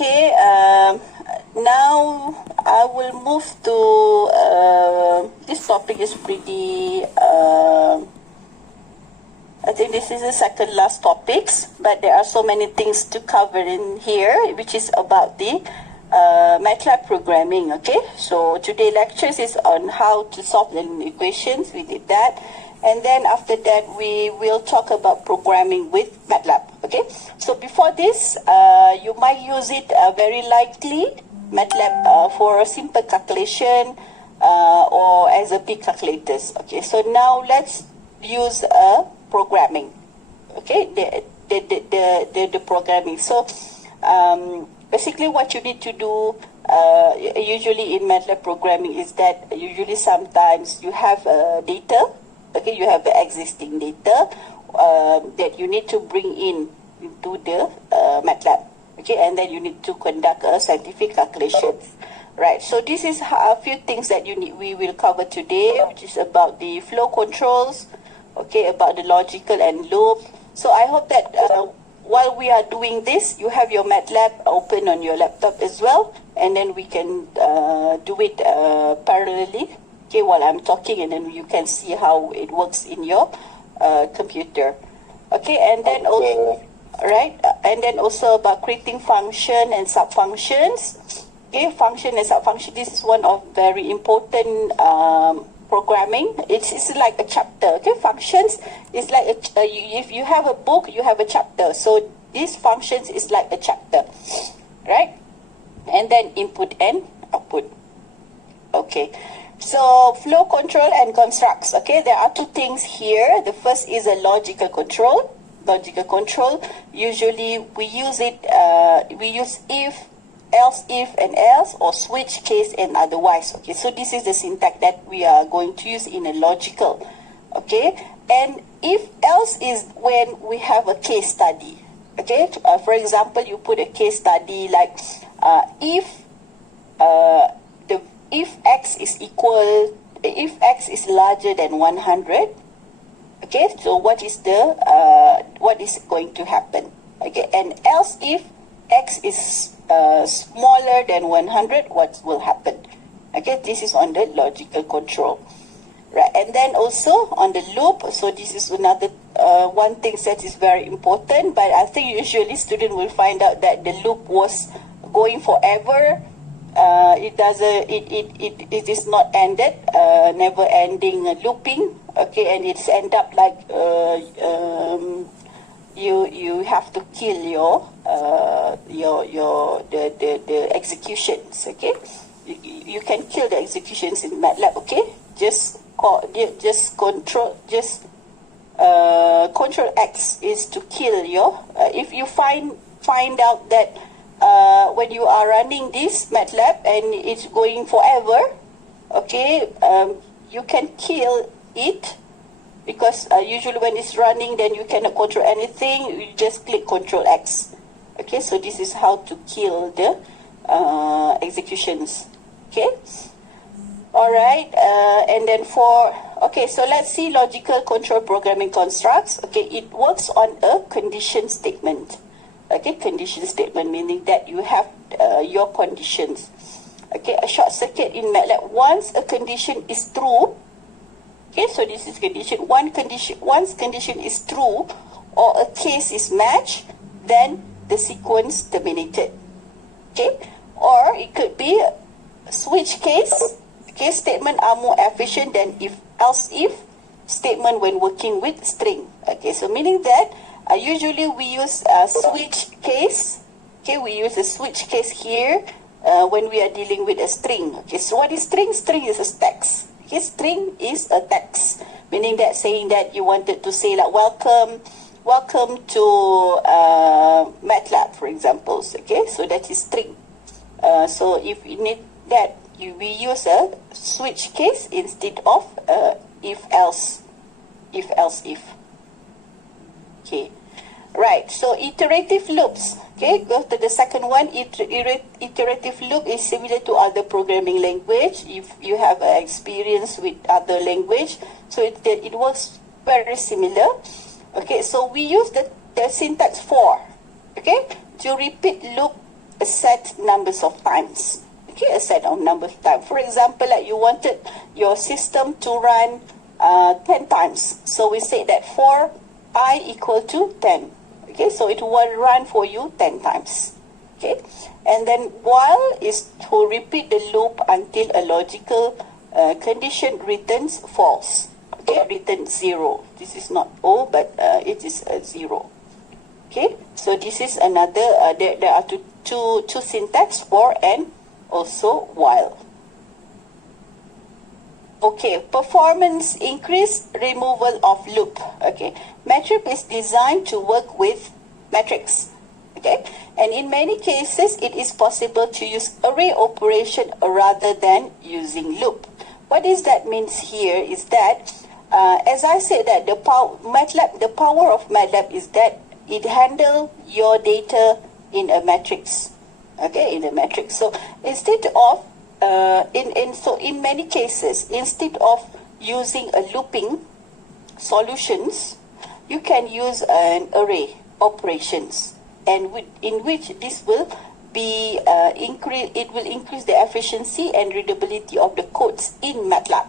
Okay, now I will move to this topic is pretty I think this is the second last topics, but there are so many things to cover in here, which is about the MATLAB programming. Okay, so today lectures is on how to solve the equations. We did that, and then after that we will talk about programming with MATLAB. Okay, so before this, you might use it very likely MATLAB for a simple calculation or as a big calculators. Okay, so now let's use programming. Okay, the programming. So basically what you need to do usually in MATLAB programming is that usually sometimes you have data. Okay, you have the existing data that you need to bring in into the MATLAB. Okay, and then you need to conduct a scientific calculations. Right, so this is a few things that we will cover today, which is about the flow controls, okay, about the logical and loop. So I hope that while we are doing this, you have your MATLAB open on your laptop as well, and then we can do it parallelly, okay, while I'm talking, and then you can see how it works in your computer. Okay, and then also, right, and then also about creating function and sub-functions. Okay, function and sub-function, this is one of very important programming. It's like a chapter. Okay, functions is like if you have a book, you have a chapter. So these functions is like a chapter, right? And then input and output. Okay, so flow control and constructs. Okay, there are two things here. The first is a logical control. Logical control, usually we use it, we use if, else if and else, or switch case and otherwise. Okay, so this is the syntax that we are going to use in a logical. Okay, and if else is when we have a case study. Okay, for example, you put a case study like if x is equal, if x is larger than 100. Okay, so what is going to happen? Okay, and else if x is smaller than 100, what will happen? Okay, this is on the logical control, right? And then also on the loop. So this is another one thing that is very important, but I think usually student will find out that the loop was going forever. It is not ended, never ending looping. Okay, and it's end up like you have to kill the executions. Okay, you can kill the executions in MATLAB. Okay, control X is to kill your. If you find out that when you are running this MATLAB and it's going forever, okay, you can kill it, because usually when it's running, then you cannot control anything. You just click Control X. Okay, so this is how to kill the executions. Okay, all right, and then so let's see logical control programming constructs. Okay, it works on a condition statement. Okay, condition statement meaning that you have your conditions. Okay, a short circuit in MATLAB, once a condition is true. Okay, so this is condition. Once condition is true or a case is matched, then the sequence terminated. Okay, or it could be a switch case. Okay, statement are more efficient than else if statement when working with string. Okay, so meaning that usually we use a switch case. Okay, we use a switch case here when we are dealing with a string. Okay, so what is string? String is a text. Okay, string is a text, meaning that saying that you wanted to say like welcome to MATLAB, for example. Okay, so that is string. So if you need that, we use a switch case instead of if else if. Okay, right, so iterative loops. Okay, go to the second one. Iterative loop is similar to other programming language. If you have experience with other language, so it works very similar. Okay, so we use the syntax for, okay, to repeat loop a set numbers of times. Okay, a set of number of times. For example, like you wanted your system to run 10 times. So we say that for I equal to 10. Okay, so it will run for you 10 times. Okay, and then while is to repeat the loop until a logical condition returns false. Okay, returns 0. This is not O, but it is a 0. Okay, so this is another, there are two syntax, for and also while. Okay, performance increase, removal of loop. Okay, metric is designed to work with matrix. Okay, and in many cases it is possible to use array operation rather than using loop. What does that means here is that as I said that the power of MATLAB is that it handle your data in a matrix. Okay, in a matrix. So instead of in many cases, instead of using a looping solutions, you can use an array operations, and in which this will be it will increase the efficiency and readability of the codes in MATLAB.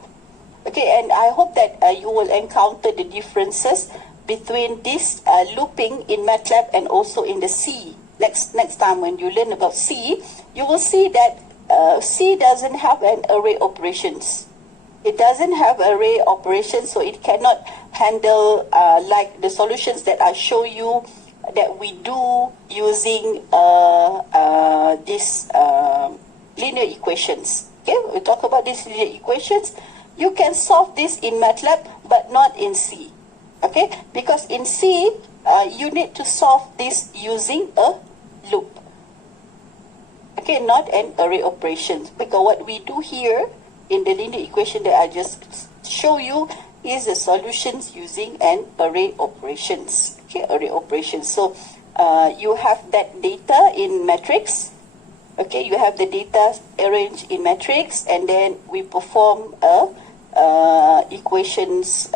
Okay, and I hope that you will encounter the differences between this looping in MATLAB and also in the C. Next time when you learn about C, you will see that C doesn't have an array operations. It doesn't have array operations, so it cannot handle like the solutions that I show you that we do using these linear equations. Okay, we talk about these linear equations. You can solve this in MATLAB, but not in C. Okay, because in C, you need to solve this using a loop. Okay, not an array operations, because what we do here in the linear equation that I just show you is the solutions using an array operations. Okay, array operations. So you have that data in matrix. Okay, you have the data arranged in matrix, and then we perform equations,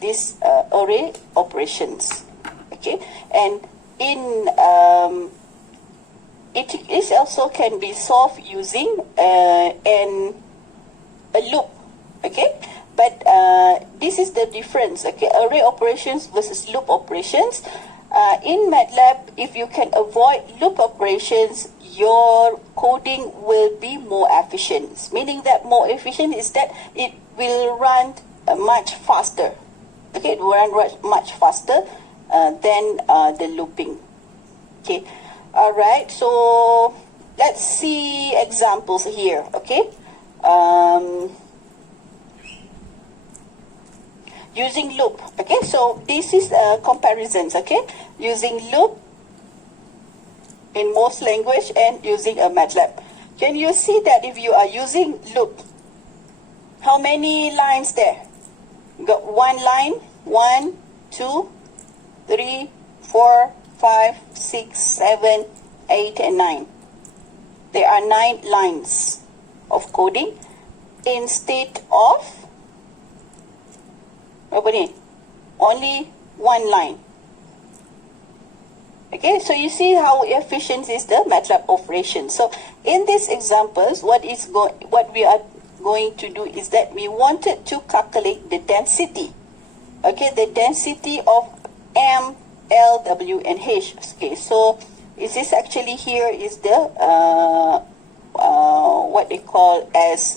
this array operations. Okay, and in it is also can be solved using a loop. Okay, but this is the difference. Okay, array operations versus loop operations. In MATLAB, if you can avoid loop operations, your coding will be more efficient. Meaning that more efficient is that it will run much faster. Okay, it will run much faster than the looping. Okay, all right. So let's see examples here. Okay. Using loop. Okay, so this is comparisons. Okay, using loop in most language and using a MATLAB. Can you see that if you are using loop, how many lines there? You got one line, 1, 2, 3, 4, 5, 6, 7, 8, and 9. There are 9 lines of coding instead of only one line. Okay, so you see how efficient is the MATLAB operation. So in these examples, what we are going to do is that we wanted to calculate the density. Okay, the density of M, L, W, and H. Okay, so is this actually here is the what they call as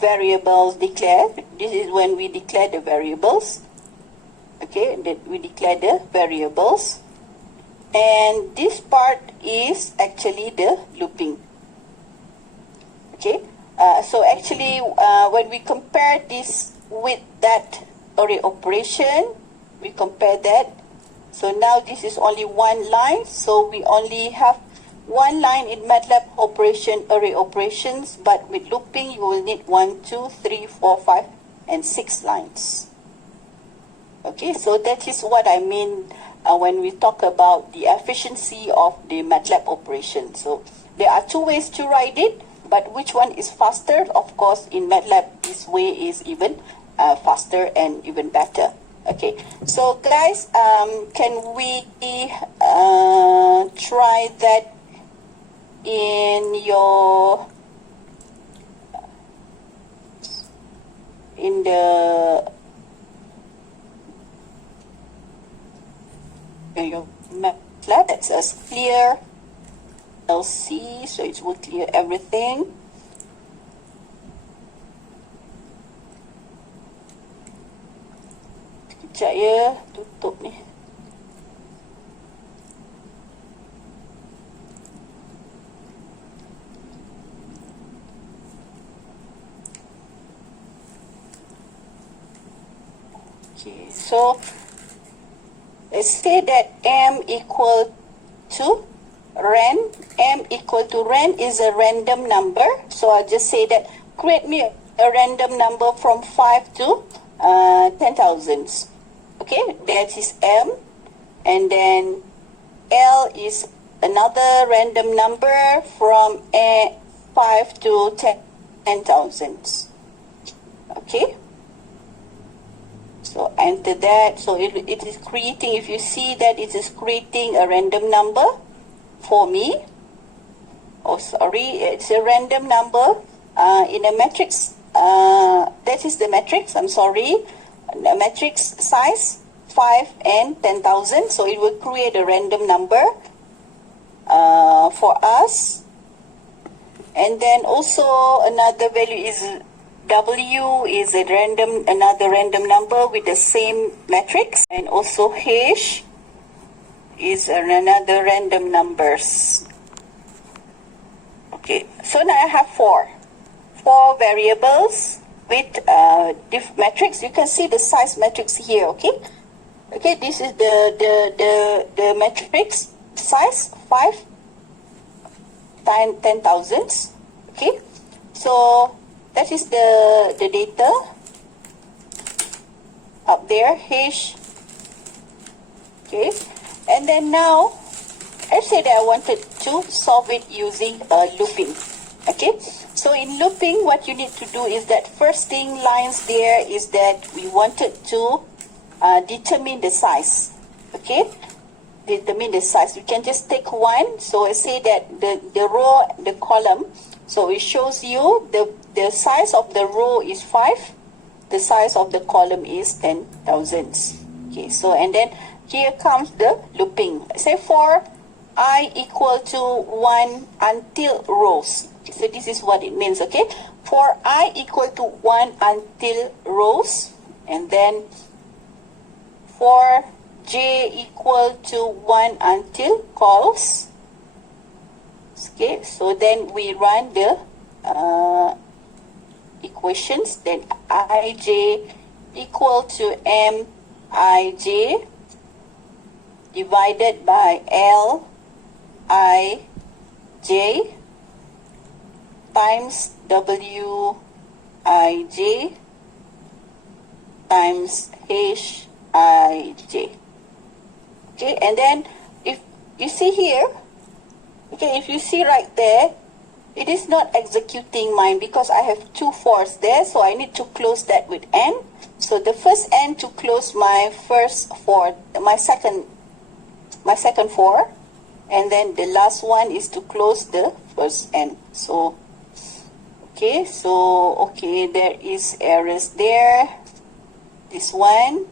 variables declared. This is when we declare the variables. Okay, that we declare the variables. And this part is actually the looping. Okay, so actually when we compare this with that array operation, we compare that. So now this is only one line, so we only have one line in MATLAB operation, array operations, but with looping you will need 1, 2, 3, 4, 5, and 6 lines. Okay, so that is what I mean when we talk about the efficiency of the MATLAB operation. So there are 2 ways to write it, but which one is faster? Of course, in MATLAB, this way is even faster and even better. Okay, so guys, can we try that in your in your MATLAB. That's as clear LC, so it will clear everything. Sekejap ya, tutup ni. Okay, so let's say that M equal to ran. M equal to ran is a random number. So I'll just say that create me a random number from 5 to 10,000. Okay, that is M. And then L is another random number from 5 to 10,000. Okay. So enter that. So it is creating, if you see that it is creating a random number for me. Oh, sorry, it's a random number in a matrix. That is the matrix, I'm sorry. The matrix size 5 and 10,000. So it will create a random number for us. And then also another value is W is a another random number with the same matrix, and also H is another random numbers. Okay, so now I have four variables with diff matrix. You can see the size matrix here. Okay, this is the matrix size 5 times 10,000. Okay, so that is the data up there, H. Okay, and then now let's say that I wanted to solve it using looping. Okay, so in looping, what you need to do is that first thing lines there is that we wanted to determine the size. Okay, determine the size. You can just take one. So I say that the row, the column. So it shows you the size of the row is 5, the size of the column is 10,000. Okay, so and then here comes the looping. Say for I equal to 1 until rows. So this is what it means, okay? For I equal to 1 until rows, and then for j equal to 1 until calls. Okay, so then we run the equations. Then ij equal to mij divided by lij times wij times hij. Okay, and then if you see here, okay, if you see right there, it is not executing mine because I have 2 fours there, so I need to close that with n. So the first n to close my first for my second for, and then the last one is to close the first n. So okay, there is errors there, this one,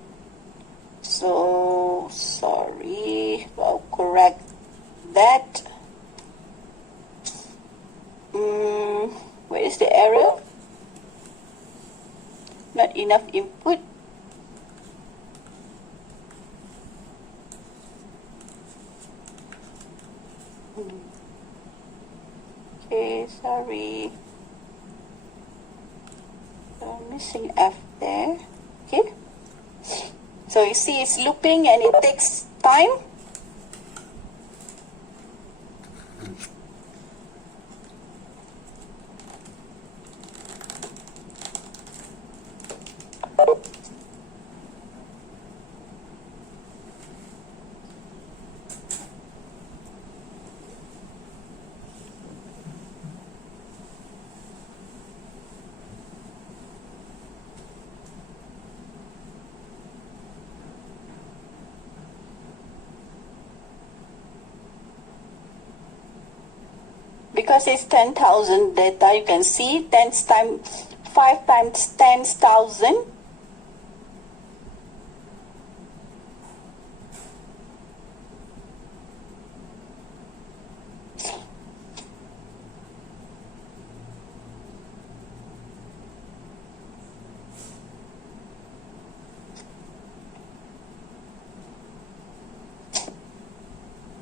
so sorry, I'll correct that. Where is the error? Not enough input. Okay, sorry. I'm missing F there. Okay. So you see it's looping and it takes time. because it's 10,000 data, you can see 10 times 5 times 10,000.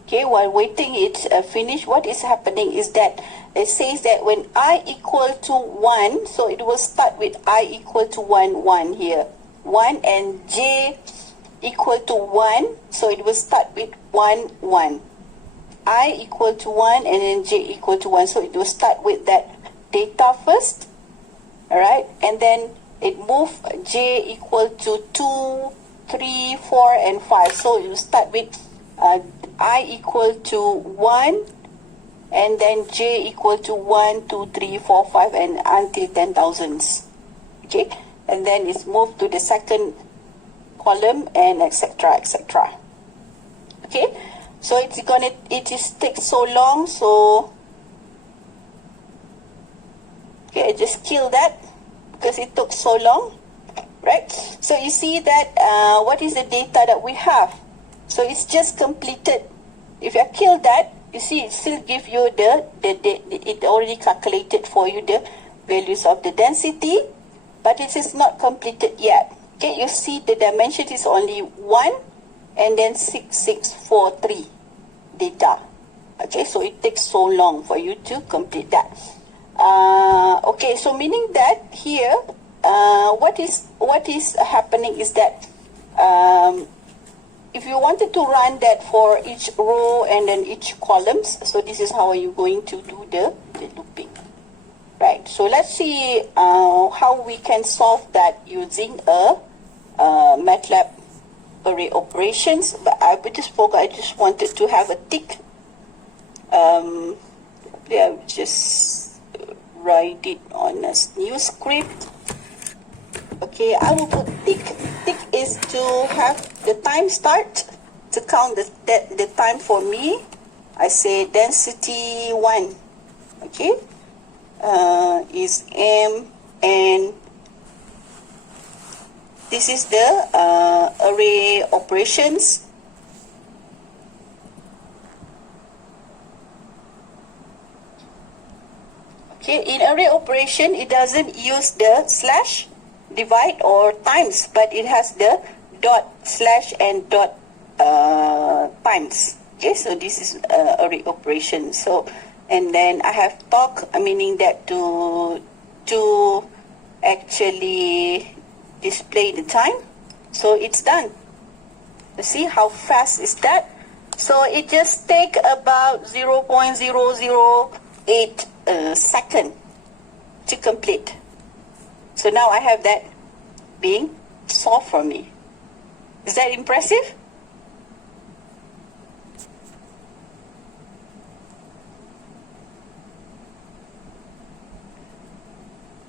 Okay, while waiting it finish, what is happening is that it says that when I equal to 1, so it will start with I equal to 1, 1 here. 1 and j equal to 1, so it will start with 1, 1. I equal to 1 and then j equal to 1, so it will start with that data first. Alright, and then it move j equal to 2, 3, 4 and 5, so it will start with I equal to 1 and then j equal to 1, 2, 3, 4, 5 and until 10,000s. Okay, and then it's moved to the second column and etc, etc. Okay, so it is takes so long, so okay, I just kill that because it took so long, right? So you see that what is the data that we have? So it's just completed. If you kill that, you see it still give you it already calculated for you the values of the density, but it is not completed yet. Okay, you see the dimension is only 1 and then 6643 data. Okay, so it takes so long for you to complete that. Okay, so meaning that here, what is happening is that if you wanted to run that for each row and then each columns, so this is how you're going to do the looping, right? So let's see how we can solve that using a MATLAB array operations. But I just wanted to have a tick. Yeah, just write it on a new script. Okay, I will put tick. Tick is to have the time start, to count the time for me. I say density 1. Okay, is m, and this is the array operations. Okay, in array operation, it doesn't use the slash, divide or times, but it has the dot, slash and dot times. Okay, so this is array operation. So, and then I have talk, meaning that to actually display the time. So it's done. You see how fast is that? So it just take about 0.008 second to complete. So now I have that being solved for me. Is that impressive?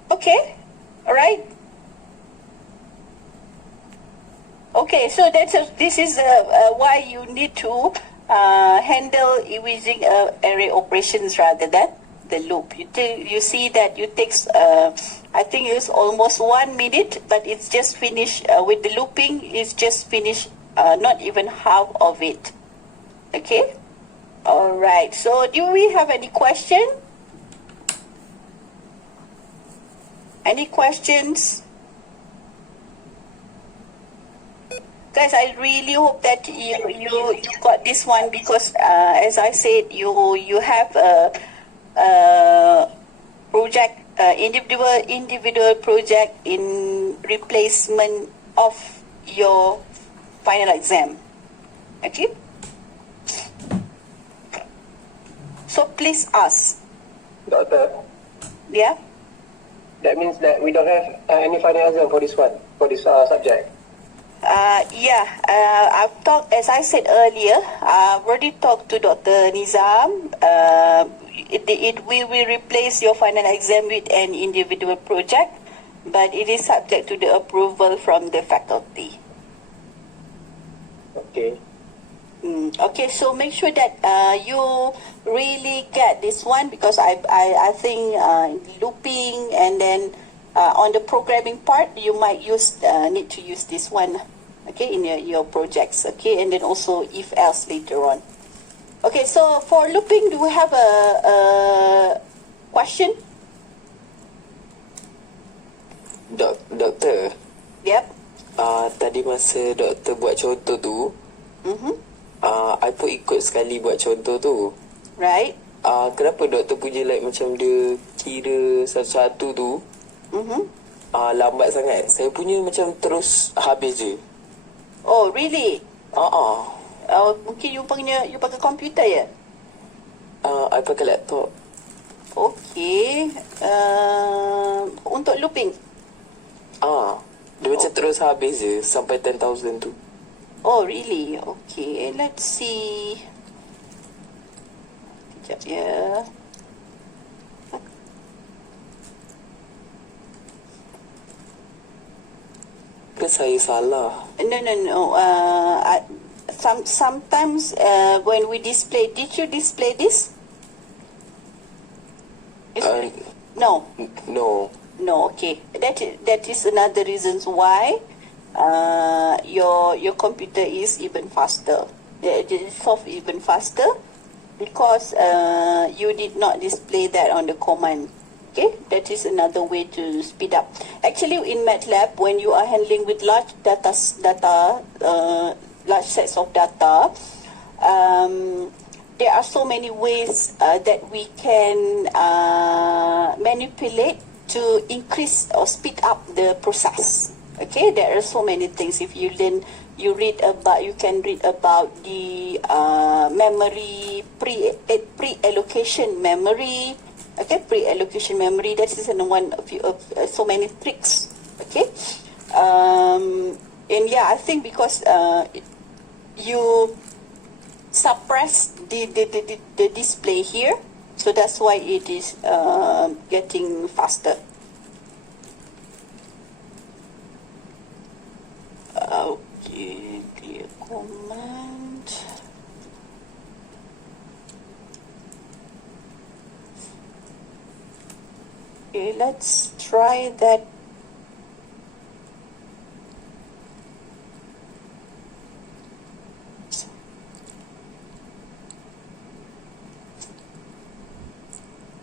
Okay, all right. Okay, so this is why you need to handle using array operations rather than the loop. You see that you takes I think it's almost 1 minute, but it's just finished with the looping. It's just finished not even half of it. Okay, all right. So do we have any question? Any questions? Guys, I really hope that you got this one, because as I said, you have a project, individual project in replacement of your final exam. Okay, so please ask. Doctor, Yeah, that means that we don't have any final exam for this one, for this subject. I've talked, as I said earlier, I've already talked to Dr. Nizam. We will replace your final exam with an individual project, but it is subject to the approval from the faculty. Okay. Okay, so make sure that you really get this one, because I think looping, and then on the programming part you might need to use this one, okay, in your projects, okay, and then also if else later on. Okay, so for looping, do we have a question? Doktor, Yep. tadi masa doktor buat contoh tu, I pun ikut sekali buat contoh tu. Right. Kenapa doktor punya like macam dia kira satu-satu tu lambat sangat? Saya punya macam terus habis je. Oh, really? Mungkin you pakai komputer ya? I pakai laptop. Okay. Untuk looping? Dia macam terus habis je sampai 10,000 tu. Oh, really? Okay, let's see. Sekejap ya. Ke saya salah? No. Sometimes when we display, did you display this? No. No, okay. That is another reasons why your computer is even faster. It is solve even faster because you did not display that on the command. Okay, that is another way to speed up. Actually, in MATLAB, when you are handling with large large sets of data, there are so many ways that we can manipulate to increase or speed up the process. Okay, there are so many things. If you learn, you can read about the memory pre-allocation memory. Okay, pre-allocation memory. That is one of so many tricks. Okay, and yeah, I think because you suppress the display here, so that's why it is getting faster. Okay, clear command. Okay, let's try that.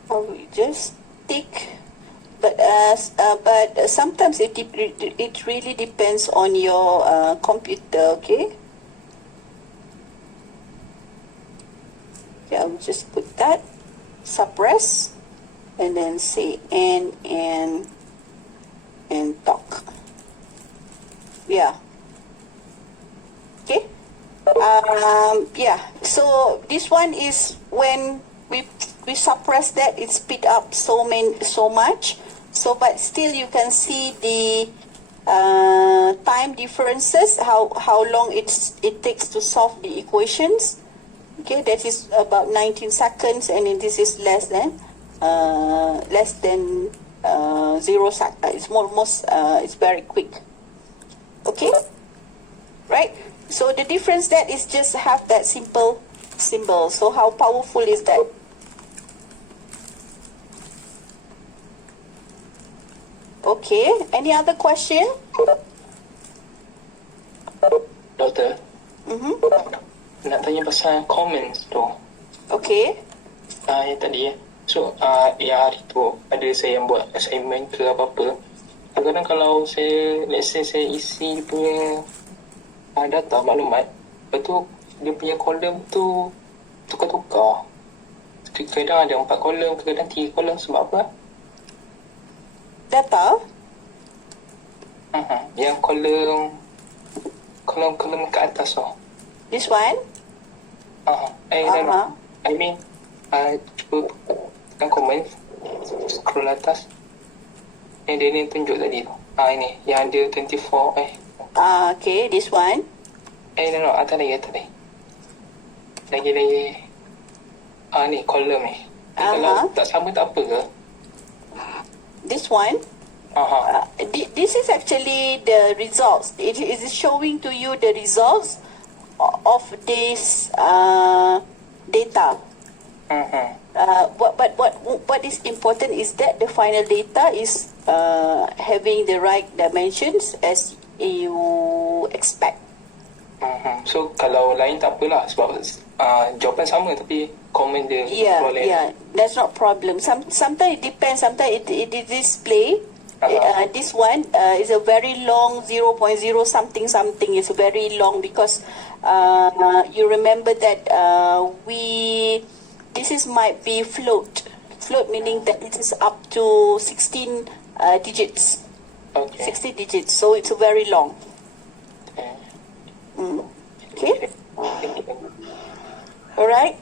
We just tick, but sometimes it really depends on your computer. Okay. Yeah, I'll just put that, suppress, and then say and talk. Yeah. Okay. Yeah. So this one is when we suppress that, it speed up so much. So, but still you can see the time differences, how long it takes to solve the equations. Okay, that is about 19 seconds, and this is less than 0 seconds. It's almost it's very quick. Okay, right? So the difference that is just have that simple symbol. So how powerful is that? Okay, any other question? Doktor, nak tanya pasal comments tu. Okay. Yang tadi So, yang hari tu ada saya yang buat assignment ke apa-apa. Kadang-kadang kalau saya, let's say saya isi punya data, maklumat, lepas tu dia punya kolom tu tukar-tukar. Kadang ada 4 kolom, kadang 3 kolom, sebab apa? Data? Yang kolom ke atas tu. This one? No. I mean, cuba tekan komen, scroll atas. Yang dia ni tunjuk tadi tu. Ini, yang ada 24, Okay, this one? No, atas lagi. Lagi. Ni, kolom ni. Kalau tak sama tak apa ke? This one? This is actually the results. It is showing to you the results of this data. What is important is that the final data is having the right dimensions as you expect. So kalau lain tak apalah sebab jawapan sama tapi komen dia keluar lain. Yeah, that's not problem. Sometimes it depends. Sometimes it display. This one is a very long 0.0 something. It's very long because you remember that this is might be float meaning that it is up to 16 digits. Okay. 60 digits, so it's very long. Okay. All right.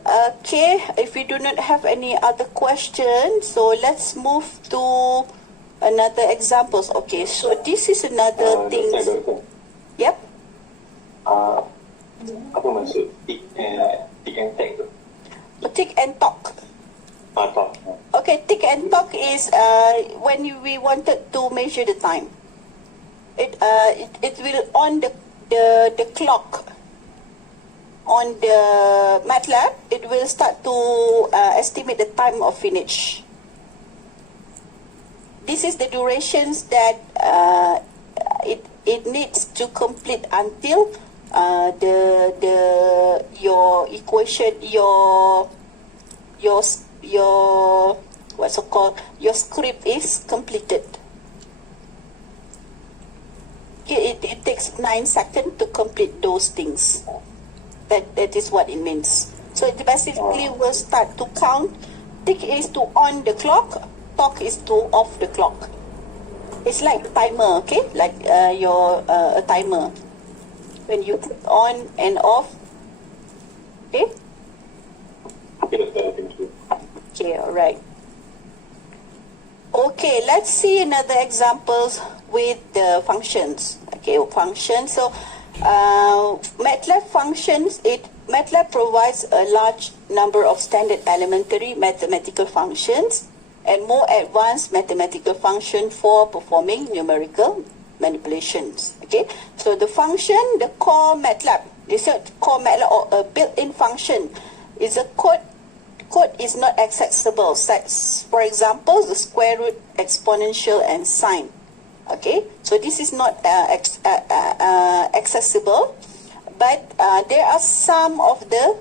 Okay, if we do not have any other questions, so let's move to another examples. Okay, so this is another thing. Yep. Apa maksud tick and tag tu? Tick and talk. Talk. Okay, tick and talk is when we wanted to measure the time. It will on the clock on the MATLAB. It will start to estimate the time of finish. This is the durations that it needs to complete until your equation your what's it called, your script is completed. Okay, it takes 9 seconds to complete those things. That is what it means. So it basically will start to count. Tick is to on the clock, talk is to off the clock. It's like a timer, okay? Like a timer. When you put on and off, okay? Okay, all right. Okay, let's see another examples with the functions. Okay, functions. So MATLAB functions, MATLAB provides a large number of standard elementary mathematical functions and more advanced mathematical function for performing numerical manipulations. Okay, so the function, the core MATLAB, is a core MATLAB or a built-in function, is a code is not accessible. For example, the square root, exponential, and sine. Okay, so this is not accessible, but there are some of the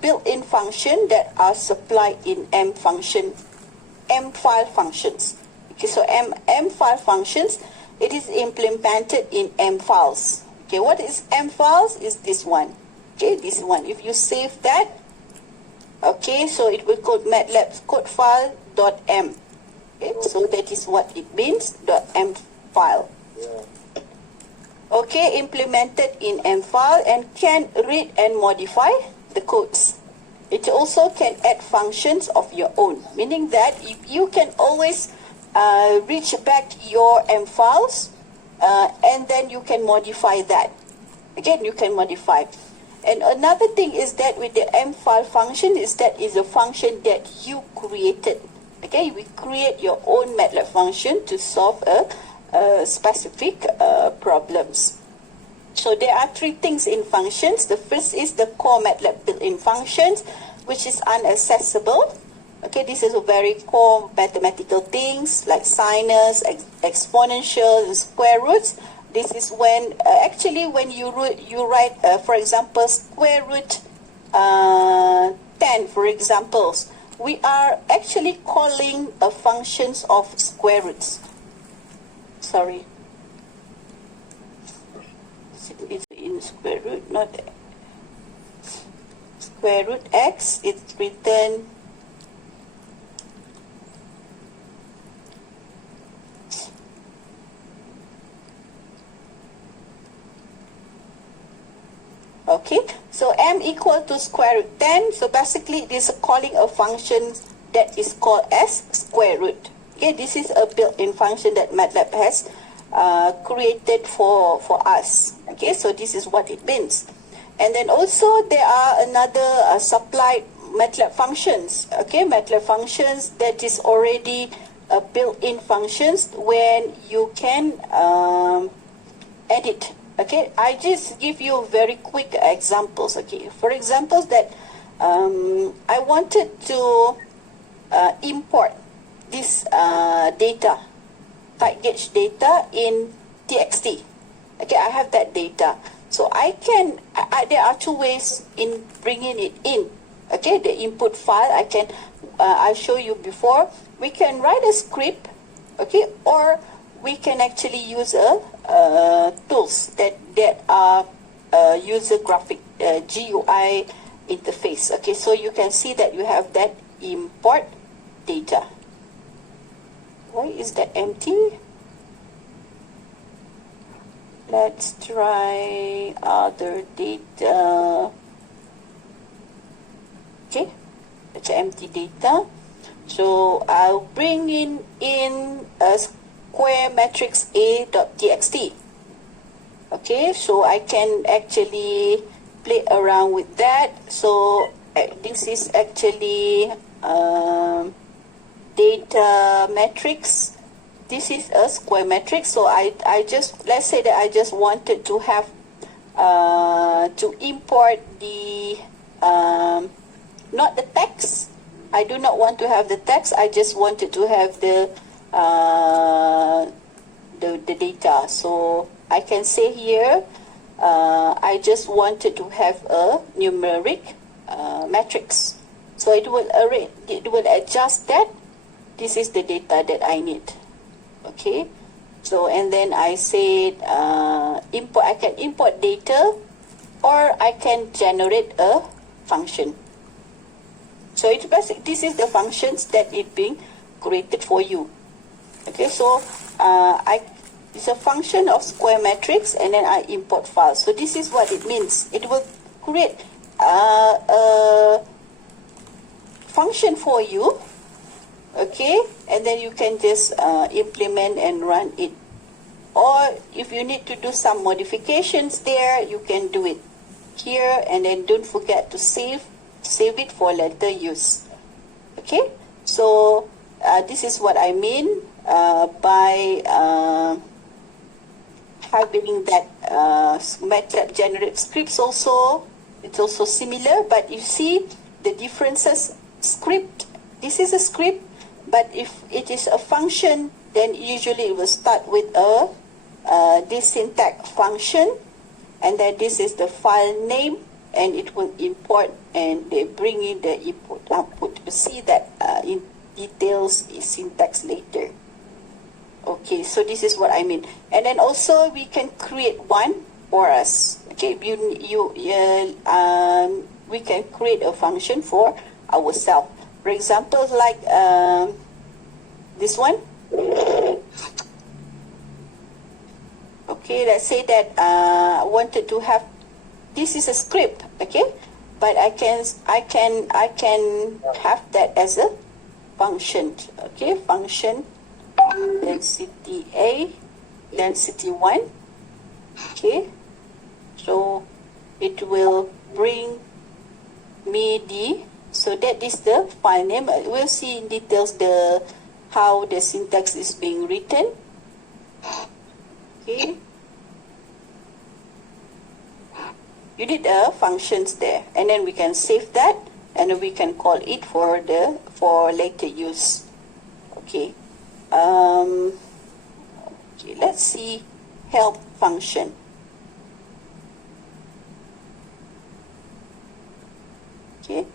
built-in function that are supplied in M file functions. Okay, so M file functions, it is implemented in M files. Okay, what is M files? Is this one. Okay, this one. If you save that, okay, so it will called MATLAB code file .m. Okay, so that is what it means, .m file. Okay, implemented in M file and can read and modify the codes. It also can add functions of your own, meaning that you can always reach back your M files and then you can modify that. Again, you can modify. And another thing is that with the M file function is that is a function that you created. Okay, we create your own MATLAB function to solve a specific problems. So there are 3 things in functions. The first is the core MATLAB built-in functions, which is unaccessible. Okay, this is a very core mathematical things like sinus, exponential, and square roots. This is when actually when you write, for example, square root 10, for examples, we are actually calling functions of square roots. Sorry, it's in square root, not square root x. It's written okay. So m equal to square root 10. So basically, it is calling a function that is called as square root. Okay, this is a built-in function that MATLAB has created for us. Okay, so this is what it means. And then also there are another supplied MATLAB functions. Okay, MATLAB functions that is already built-in functions when you can edit Okay, I just give you very quick examples. Okay, for examples that I wanted to import this data, tight gauge data in TXT. Okay, I have that data. So I can, there are two ways in bringing it in. Okay, the input file, I show you before. We can write a script, okay, or we can actually use tools that are user graphic, GUI interface. Okay, so you can see that you have that import data. Why is that empty? Let's try other data. Okay, it's empty data. So I'll bring in a square matrix A.txt. Okay, so I can actually play around with that. So this is actually data matrix. This is a square matrix. So I just, let's say that I just wanted to have to import the not the text. I do not want to have the text. I just wanted to have the data. So I can say here, I just wanted to have a numeric matrix. So it will adjust that. This is the data that I need. Okay. So and then I said import. I can import data, or I can generate a function. So it's basic. This is the functions that it being created for you. Okay, so it's a function of square matrix, and then I import files. So this is what it means. It will create a function for you. Okay, and then you can just implement and run it. Or if you need to do some modifications there, you can do it here, and then don't forget to save it for later use. Okay, so this is what I mean by having that MATLAB generate scripts. Also, it's also similar, but you see the differences. Script, this is a script, but if it is a function, then usually it will start with this syntax function, and then this is the file name, and it will import, and they bring in the input output. You see that in details is syntax later. Okay, so this is what I mean. And then also we can create one for us. Okay, we can create a function for ourselves. For example, like this one. Okay, let's say that I wanted to have, this is a script, okay, but I can have that as a function. Okay, function density A, density 1. Okay, so it will bring me so that is the file name. We'll see in details how the syntax is being written. Okay, you need functions there, and then we can save that, and then we can call it for later use. Okay. Okay, let's see help function. Okay.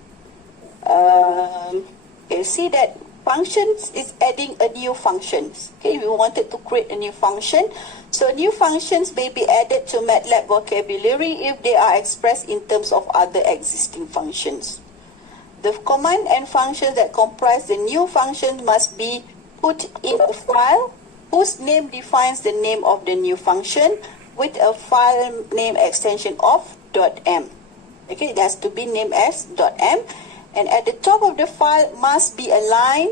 You see that functions is adding a new functions. Okay, we wanted to create a new function. So new functions may be added to MATLAB vocabulary if they are expressed in terms of other existing functions. The command and functions that comprise the new function must be put in a file whose name defines the name of the new function with a file name extension of .m. Okay, it has to be named as .m, and at the top of the file must be a line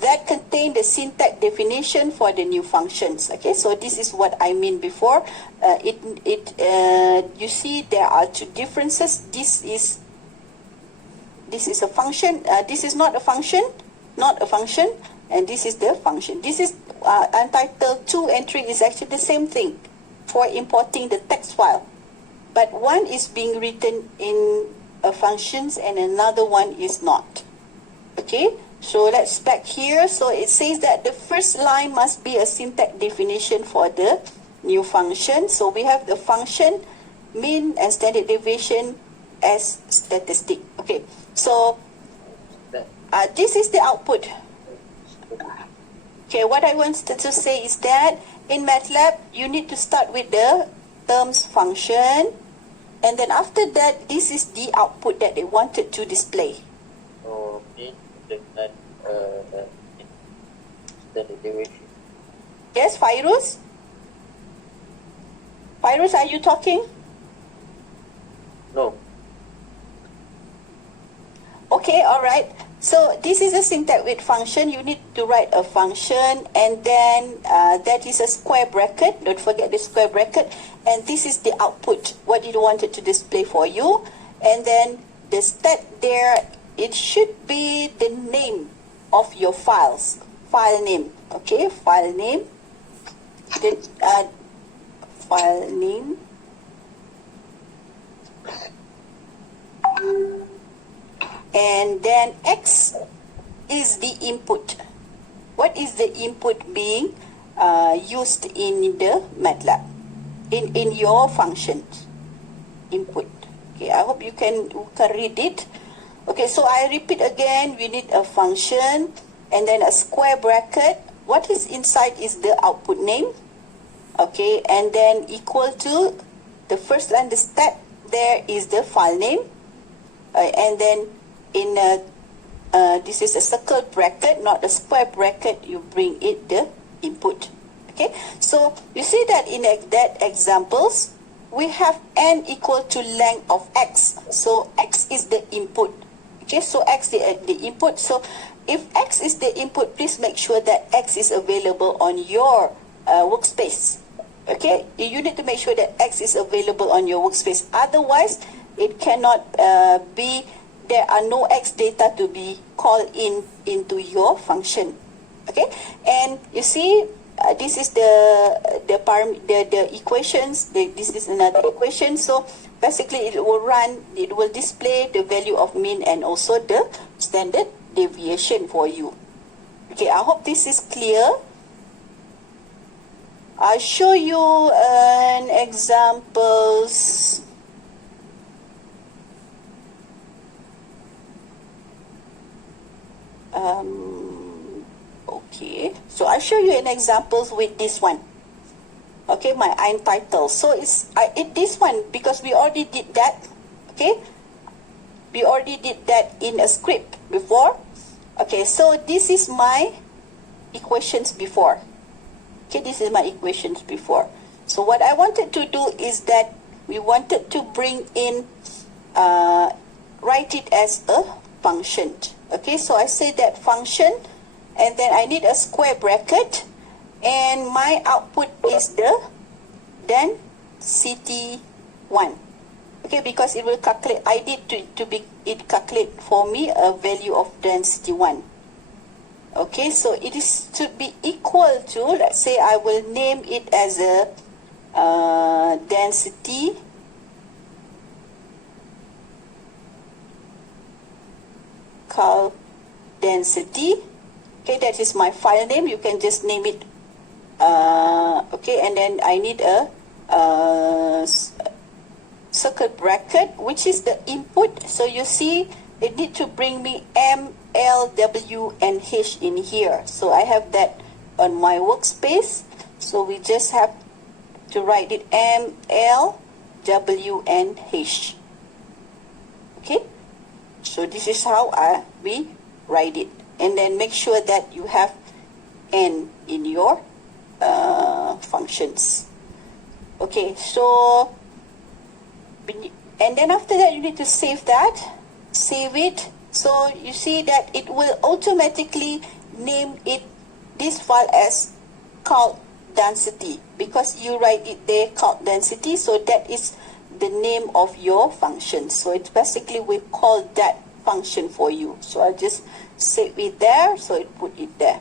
that contain the syntax definition for the new functions. Okay, so this is what I mean before. You see there are two differences. This is a function. This is not a function, and this is the function. This is untitled 2 and 3 is actually the same thing for importing the text file, but one is being written in a functions and another one is not. Okay, so let's back here. So it says that the first line must be a syntax definition for the new function. So we have the function mean and standard deviation as statistic. Okay, so this is the output. Okay, what I wanted to say is that in MATLAB, you need to start with the terms function, and then after that, this is the output that they wanted to display. So, mean dengan standard deviation. Yes, Fairuz? Fairuz, are you talking? No. Okay, all right. So this is a syntax with function. You need to write a function, and then that is a square bracket. Don't forget the square bracket. And this is the output, what you wanted to display for you. And then the stat there, it should be the name of your files. File name. Okay, file name. Then file name. And then X is the input. What is the input being used in the MATLAB? In your functions. Input. Okay, I hope you can read it. Okay, so I repeat again, we need a function and then a square bracket. What is inside is the output name. Okay, and then equal to the first line, the stat, there is the file name. And then in this is a circle bracket, not a square bracket, you bring it the input. Okay, so you see that in that examples, we have n equal to length of x. So x is the input. Okay, so x is the input. So if x is the input, please make sure that x is available on your workspace. Okay, you need to make sure that x is available on your workspace. Otherwise, it cannot be, there are no x data to be called into your function. Okay, and you see this is the equations. This is another equation. So basically, it will display the value of mean and also the standard deviation for you. Okay, I hope this is clear. I'll show you an examples. Okay, so I'll show you an examples with this one. Okay, my title. So it's this one because we already did that. Okay, we already did that in a script before. Okay, so this is my equations before. Okay, this is my equations before. So what I wanted to do is that we wanted to bring in, write it as a function. Okay, so I say that function, and then I need a square bracket, and my output is the density 1. Okay, because it will calculate, I need it calculate for me a value of density 1. Okay, so it is to be equal to, let's say I will name it as a density cal density. Okay, that is my file name. You can just name it. Okay, and then I need a circle bracket, which is the input. So you see, it need to bring me M, L, W, and H in here. So I have that on my workspace. So we just have to write it M, L, W, and H. Okay, so this is how we write it. And then make sure that you have N in your functions. Okay, so, and then after that you need to save that, save it. So you see that it will automatically name it, this file, as cal density, because you write it there, cal density. So that is the name of your function. So it's basically, we call that function for you. So I'll just save it there, so it put it there.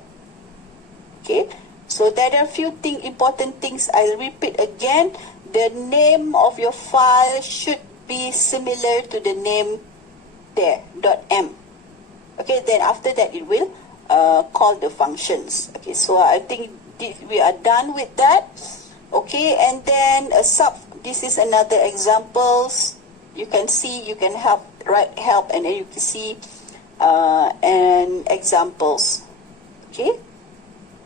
Okay, So there are a few important things. I'll repeat again. The name of your file should be similar to the name there, .m. Okay, then after that it will call the functions. Okay, so I think we are done with that. Okay, and then this is another examples. You can see, you can write help, and then you can see and examples. Okay,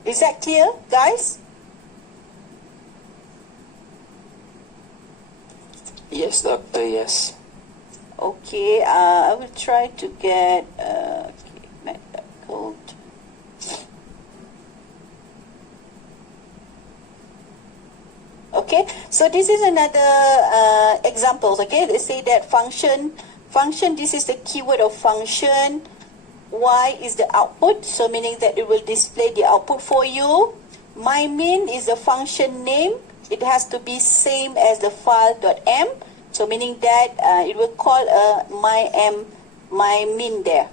is that clear, guys? Yes, doctor, yes. Okay, I will try to get code. Okay, so this is another examples. Okay, they say that function, this is the keyword of function. Y is the output, so meaning that it will display the output for you. My min is the function name. It has to be same as the file.m, so meaning that it will call my min there.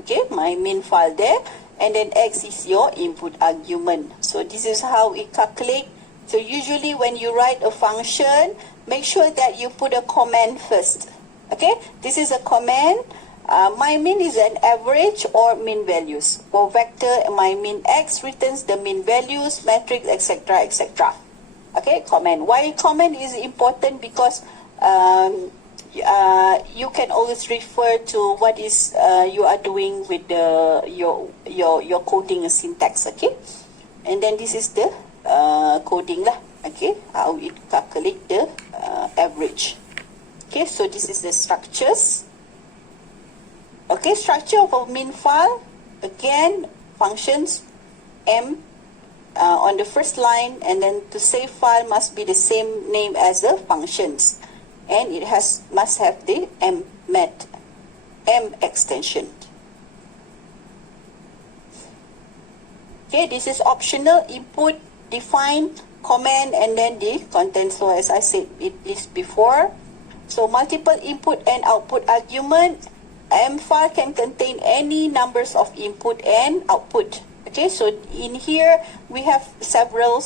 Okay, my min file there, and then x is your input argument. So this is how it calculates. So usually when you write a function, make sure that you put a comment first. Okay, this is a comment. My min is an average or mean values. For vector, my min x returns the mean values, matrix, etc., etc. Okay, comment. Why comment is important? Because you can always refer to what is you are doing with your coding syntax. Okay, and then this is the coding lah. Okay, how it calculate the average. Okay, so this is the structures. Okay, structure of a min file. Again, functions m on the first line, and then to save file must be the same name as the functions, and it must have the m extension. Okay, this is optional. Input, define, comment, and then the content. So as I said it is before, so multiple input and output argument. M file can contain any numbers of input and output. Okay, so in here we have several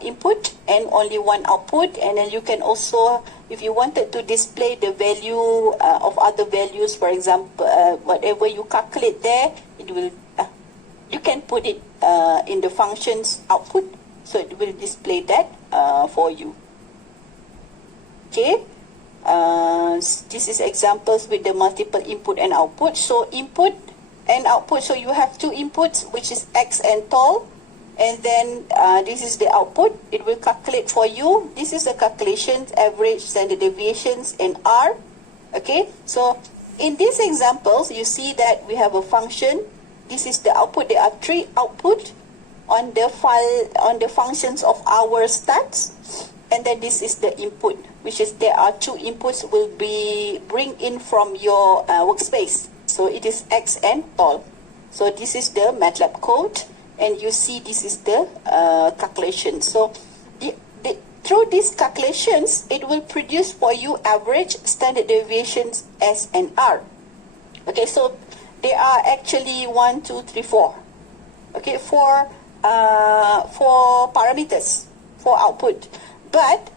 input and only one output, and then you can also, if you wanted to display the value of other values, for example, whatever you calculate there, it will you can put it in the functions output, so it will display that for you. Okay. This is examples with the multiple input and output. So input and output, so you have two inputs, which is x and tall, and then this is the output. It will calculate for you. This is the calculations, average, standard deviations, and R. Okay, so in these examples you see that we have a function. This is the output. There are three output on the file, on the functions of our stats. And then this is the input, which is there are two inputs will be bring in from your workspace. So it is x and tall. So this is the MATLAB code, and you see this is the calculation. So through these calculations, it will produce for you average, standard deviations, S and R. Okay, so there are actually 1, 2, 3, 4. Okay, four parameters for output. But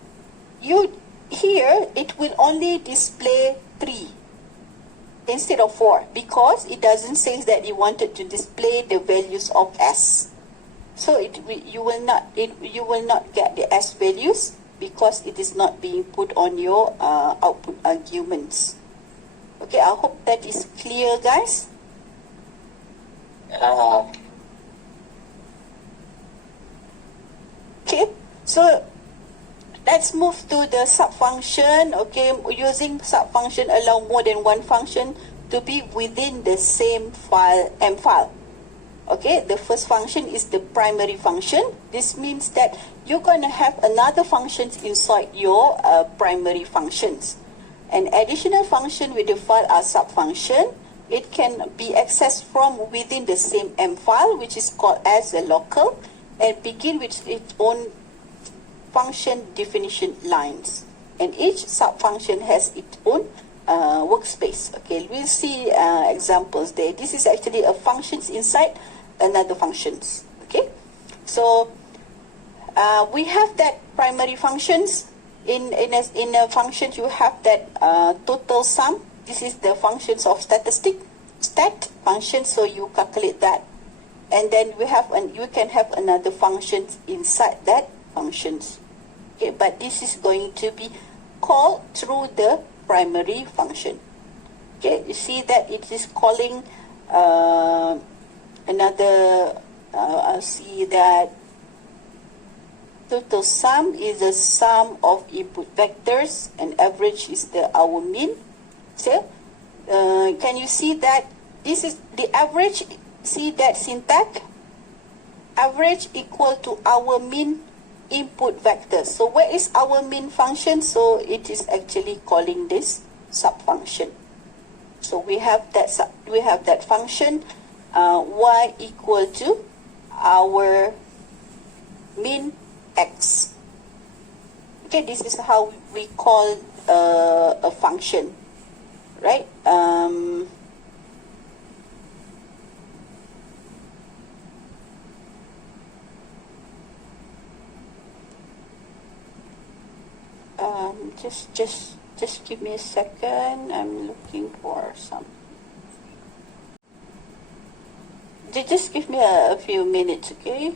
here it will only display 3 instead of 4, because it doesn't say that you wanted to display the values of S. So you will not get the S values because it is not being put on your output arguments. Okay, I hope that is clear, guys. Okay, so let's move to the subfunction. Okay, using subfunction allow more than one function to be within the same file, M file. Okay, the first function is the primary function. This means that you're going to have another functions inside your primary functions. An additional function with the file are subfunction. It can be accessed from within the same M file, which is called as the local, and begin with its own function definition lines, and each subfunction has its own workspace. Okay, we'll see examples there. This is actually a functions inside another functions. Okay, So we have that primary functions. In a function you have that total sum. This is the functions of stat function, so you calculate that. And then you can have another functions inside that functions. Okay, but this is going to be called through the primary function. Okay, you see that it is calling another, I'll see that total sum is the sum of input vectors and average is our mean. So can you see that this is the average? See that syntax? Average equal to our mean input vector. So where is our mean function? So it is actually calling this sub function. So we have that function y equal to our mean x. Okay, this is how we call a function, right? Just give me a second. I'm looking for some. Just give me a few minutes, okay?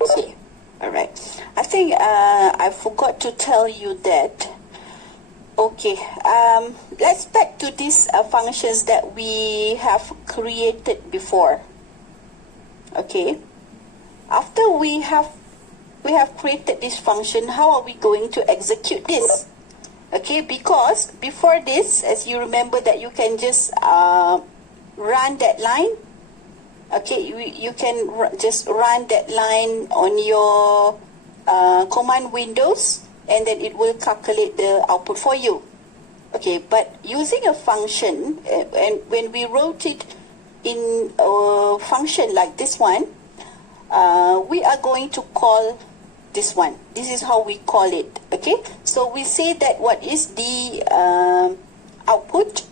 Okay, all right. I think I forgot to tell you that. Okay, let's back to these functions that we have created before. Okay, after we have created this function, how are we going to execute this? Okay, because before this, as you remember that you can just run that line. Okay, you can just run that line on your command windows, and then it will calculate the output for you. Okay, but using a function, and when we wrote it in a function like this one, we are going to call this one. This is how we call it. Okay, so we say that what is the output.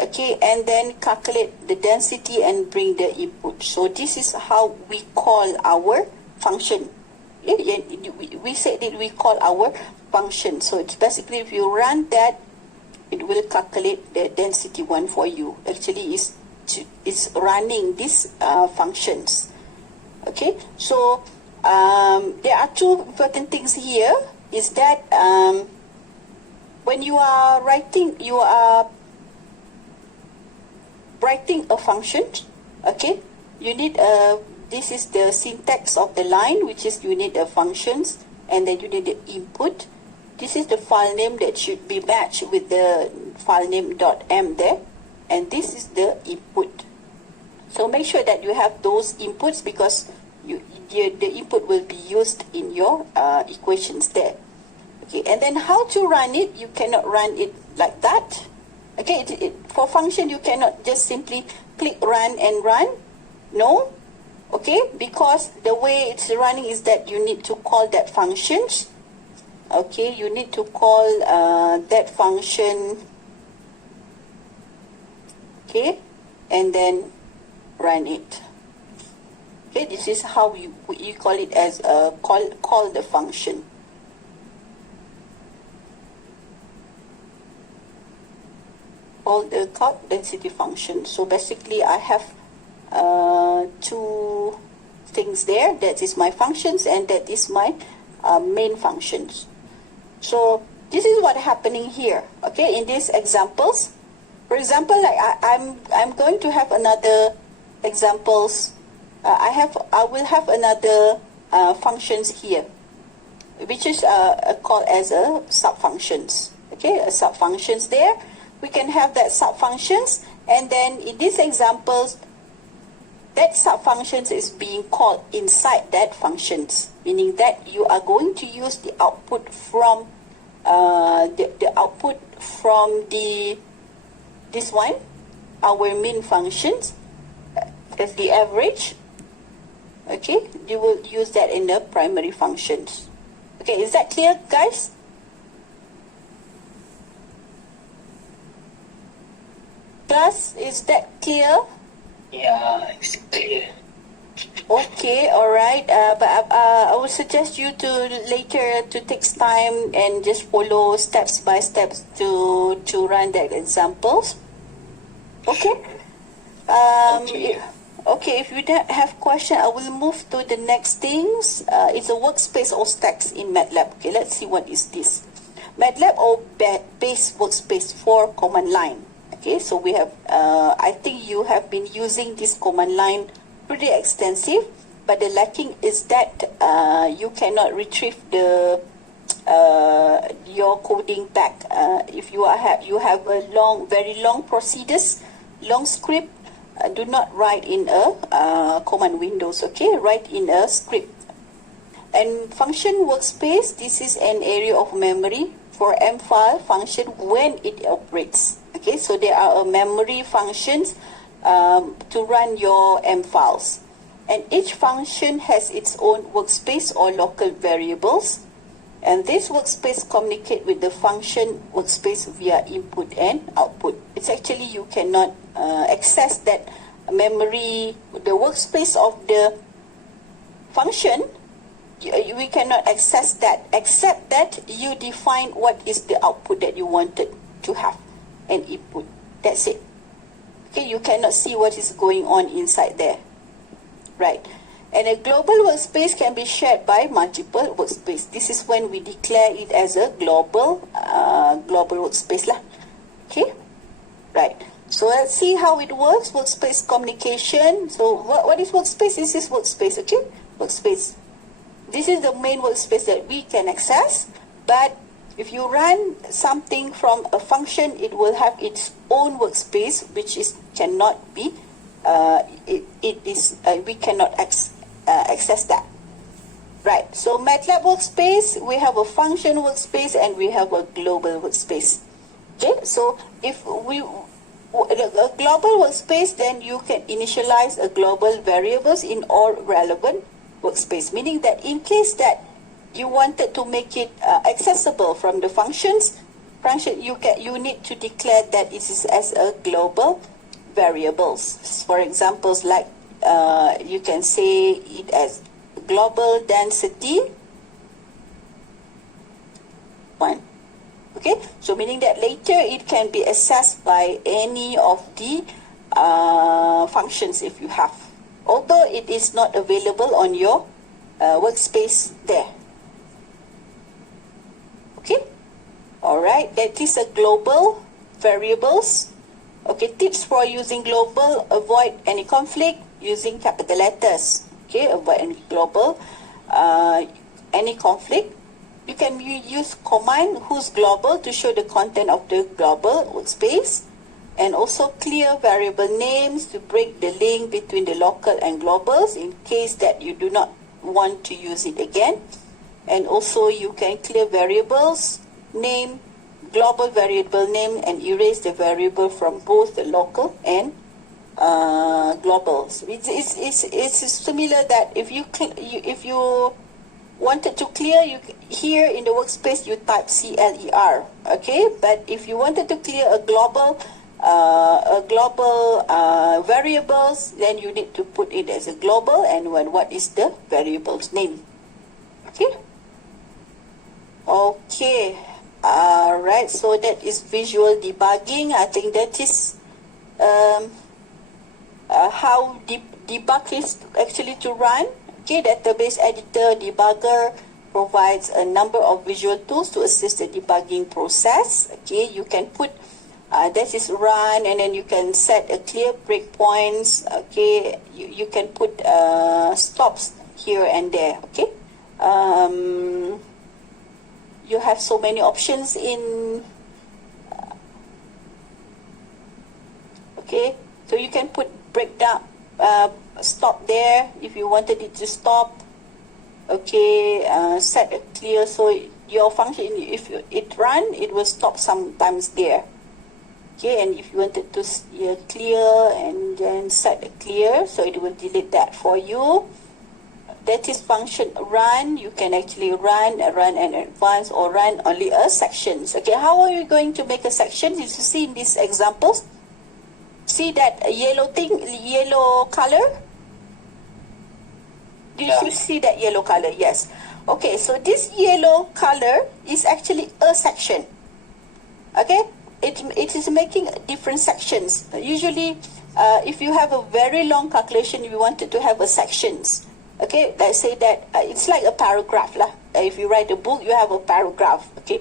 Okay, and then calculate the density and bring the input. So this is how we call our function. We said that we call our function. So it's basically if you run that, it will calculate the density one for you. Actually, it's running these functions. Okay, so there are two important things here. Is that when you are writing a function, okay, you need this is the syntax of the line, which is you need a functions, and then you need the input. This is the file name that should be matched with the file name .m there, and this is the input. So make sure that you have those inputs, because the input will be used in your equations there. Okay, and then how to run it? You cannot run it like that. Okay, for function you cannot just simply click run and run. No. Okay, because the way it's running is that you need to call that functions. Okay, you need to call that function. Okay, and then run it. Okay, this is how you call it as call the function. All the cloud density function. So basically I have two things there. That is my functions, and that is my main functions. So this is what happening here. Okay, in these examples, for example, like I'm going to have another examples. I will have another functions here, which is called as a sub functions. Okay, a sub functions there. we can have that sub-functions, and then in these examples, that sub-functions is being called inside that functions, meaning that you are going to use the output from the output from this one, our main functions, as the average. Okay, you will use that in the primary functions. Okay, is that clear, guys? Class, is that clear? Yeah, it's clear. Okay, all right. But I would suggest you to later to take time and just follow steps by steps to run that examples. Okay. Okay, if you don't have question, I will move to the next things. It's a workspace or stacks in MATLAB. Okay, let's see what is this. MATLAB or base workspace for command line. Okay, so we have, I think you have been using this command line pretty extensive, but the lacking is that you cannot retrieve the your coding back. If you have a very long procedures, long script, do not write in a command windows. Okay, write in a script. And function workspace, this is an area of memory for M file function when it operates. Okay, so there are memory functions to run your M files, and each function has its own workspace or local variables, and this workspace communicate with the function workspace via input and output. It's actually, you cannot access that memory, the workspace of the function. We cannot access that, except that you define what is the output that you wanted to have and input. That's it. Okay, you cannot see what is going on inside there, right? And a global workspace can be shared by multiple workspace. This is when we declare it as a global workspace lah. Okay, right. So let's see how it works. Workspace communication. So what is workspace? This is workspace. Okay, workspace. This is the main workspace that we can access, but if you run something from a function, it will have its own workspace, which cannot be. We cannot access that. Right. So MATLAB workspace, we have a function workspace and we have a global workspace. Okay. So if a global workspace, then you can initialize a global variables in all relevant workspace, meaning that in case that you wanted to make it accessible from the function, you need to declare that it is as a global variables. For examples, like you can say it as global density 1. Okay, so meaning that later it can be accessed by any of the functions if you have, although it is not available on your workspace there. Okay, all right, that is a global variables. Okay, tips for using global: avoid any conflict using capital letters. Okay, avoid any global, any conflict. You can use command who's global to show the content of the global workspace, and also clear variable names to break the link between the local and globals in case that you do not want to use it again. And also you can clear variables name, global variable name, and erase the variable from both the local and globals. It's similar that if you wanted to clear, here in the workspace you type clear, okay, but if you wanted to clear a global variables, then you need to put it as a global, and what is the variable's name. Okay, all right, so that is visual debugging. I think that is how debug is actually to run. Okay, database editor debugger provides a number of visual tools to assist the debugging process. Okay, you can put that is run, and then you can set a clear breakpoints. Okay, you can put stops here and there. Okay, you have so many options in Okay, so you can put breakdown, stop there if you wanted it to stop. Okay, set a clear, so your function, if it run, it will stop sometimes there. Okay, and if you wanted to clear and then set a clear, so it will delete that for you. That is function run. You can actually run and advance, or run only a sections. Okay, how are you going to make a section? As you see in these examples, see that yellow thing, yellow color? Do you see that yellow color? Yes. Okay, so this yellow color is actually a section. Okay, it is making different sections. Usually, if you have a very long calculation, you wanted to have a sections. Okay, let's say that it's like a paragraph lah. If you write a book, you have a paragraph. Okay,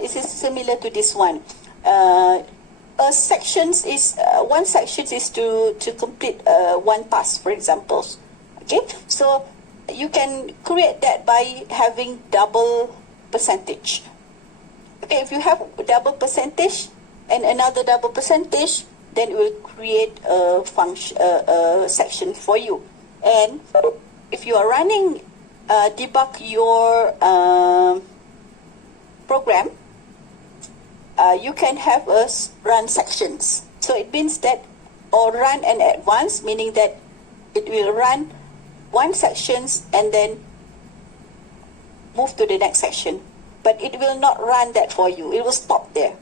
it is similar to this one. A sections is one section is to complete one task, for example. Okay, so you can create that by having double percentage. Okay, if you have double percentage and another double percentage, then it will create a function, a section for you. And if you are running debug your program, you can have a run sections. So it means that, or run and advance, meaning that it will run one sections and then move to the next section. But it will not run that for you. It will stop there,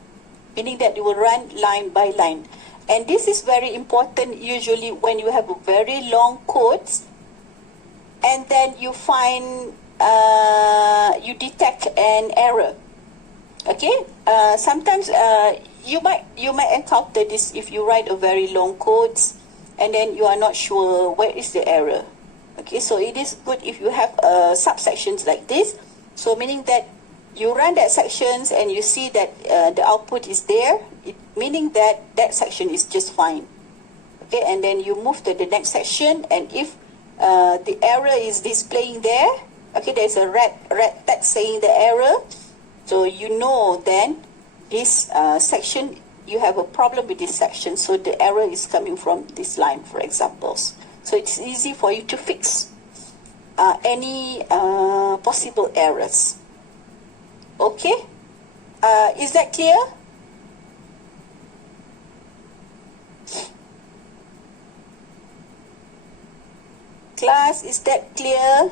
meaning that it will run line by line. And this is very important usually when you have a very long codes and then you find, you detect an error. Okay, sometimes you might encounter this if you write a very long codes and then you are not sure where is the error. Okay, so it is good if you have subsections like this. So meaning that you run that sections and you see that the output is there, meaning that that section is just fine. Okay, and then you move to the next section, and if the error is displaying there, okay, there's a red text saying the error, so you know then this section, you have a problem with this section, so the error is coming from this line, for examples. So it's easy for you to fix any possible errors. Okay, is that clear? Class, is that clear?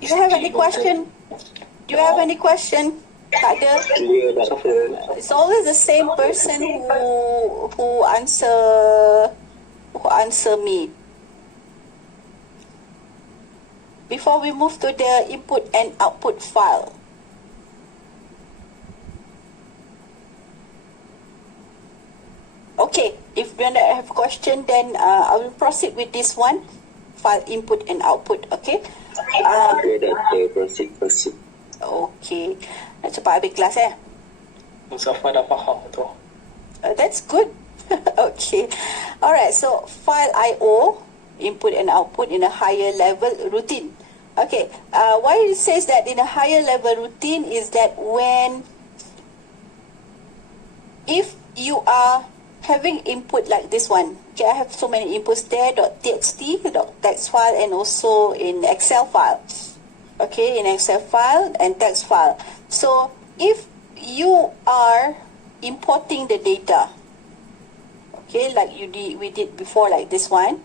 Do you have any question? Do you have any question? Takde? It's always the same person who answer me. Before we move to the input and output file. Okay, if you have a question, then I will proceed with this one, file input and output. Okay. Proceed. Okay. Nak cepat habis kelas Muzaffar dah faham tu. That's good. Okay. Alright, so file I/O, input and output in a higher level routine. Okay, why it says that in a higher level routine is that if you are having input like this one, okay, I have so many inputs there, .txt, .text file, and also in Excel file. Okay, in Excel file and text file. So if you are importing the data, okay, like we did before, like this one,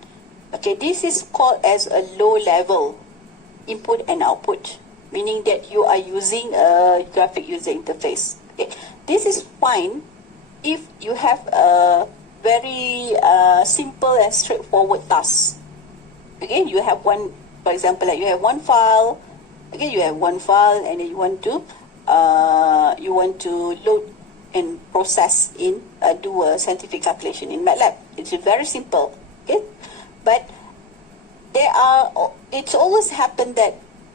okay, this is called as a low level input and output, meaning that you are using a graphic user interface. Okay, this is fine if you have a very simple and straightforward task. Again, you have one, for example, like you have one file. Again, you have one file, and then you want to load and process in do a scientific calculation in MATLAB. It's very simple. Okay, but it's always happened that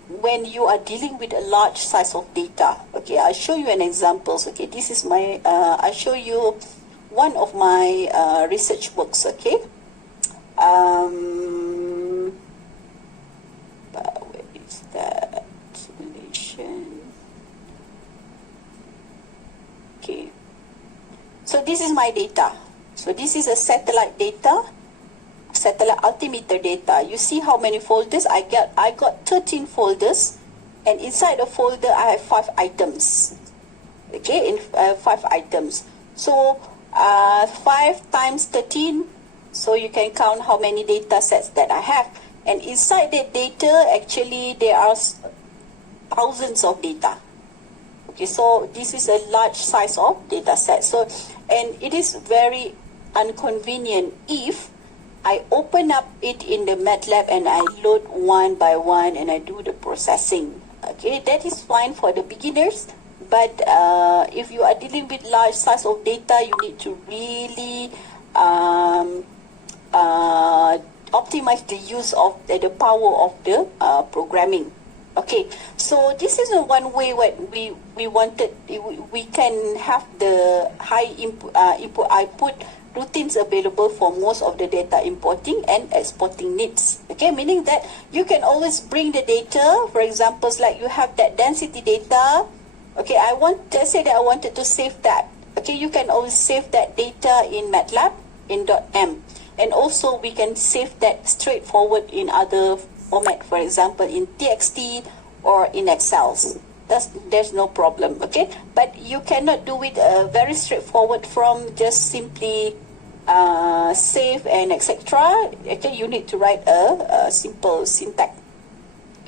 when you are dealing with a large size of data, okay, I'll show you an example. Okay, this is my I'll show you one of my research works. Okay, where is that simulation? Okay, this is my data. So this is a satellite data, satellite altimeter data. You see how many folders I got? I got 13 folders, and inside the folder I have 5 items. Okay, in 5 items. So 5 times 13, so you can count how many data sets that I have. And inside that data, actually there are thousands of data. Okay, so this is a large size of data set. So, and it is very inconvenient if I open up it in the MATLAB and I load one by one and I do the processing. Okay, that is fine for the beginners, but if you are dealing with large size of data, you need to really optimize the use of the power of the programming. Okay, so this is one way what we wanted. We can have the high input output routines available for most of the data importing and exporting needs. Okay, meaning that you can always bring the data. For example, like you have that density data. Okay, let's say that I wanted to save that. Okay, you can always save that data in MATLAB in .m, and also we can save that straightforward in other format. For example, in TXT or in Excel. There's no problem. Okay, but you cannot do it very straightforward from just simply save and etc. Okay, you need to write a simple syntax.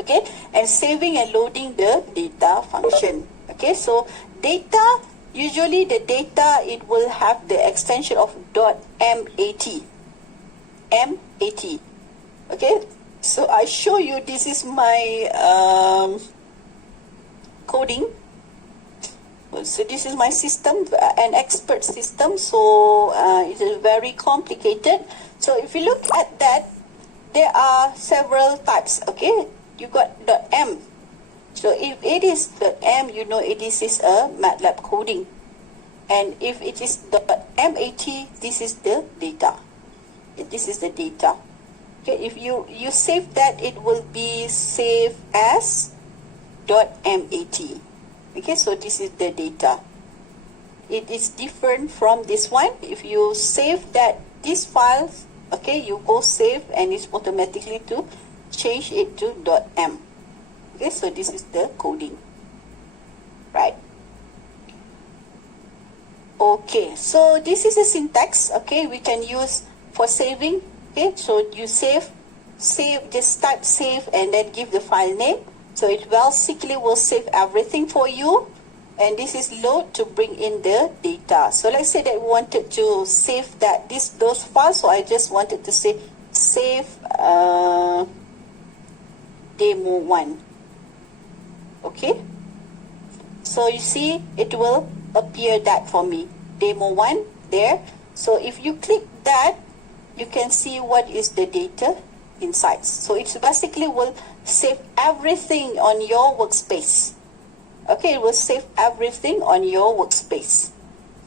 Okay, and saving and loading the data function. Okay, so data, usually the data, it will have the extension of .mat. MAT. Okay, so I show you, this is my coding. So this is my system, an expert system, so it is very complicated. So if you look at that, there are several types. Okay, you got .m. So if it is .m, you know this is a MATLAB coding, and if it is .mat, this is the data. This is the data. Okay, if you save that, it will be saved as .mat. Okay, so this is the data. It is different from this one. If you save that, this file, okay, you go save and it's automatically to change it to .m. Okay, so this is the coding, right? Okay, so this is a syntax. Okay, we can use for saving. Okay, so you save, just type save and then give the file name. So it basically will save everything for you, and this is load to bring in the data. So let's say that we wanted to save that those files. So I just wanted to say save demo 1. Okay, so you see it will appear that for me, demo 1 there. So if you click that, you can see what is the data inside. So it basically will save everything on your workspace. Okay, it will save everything on your workspace.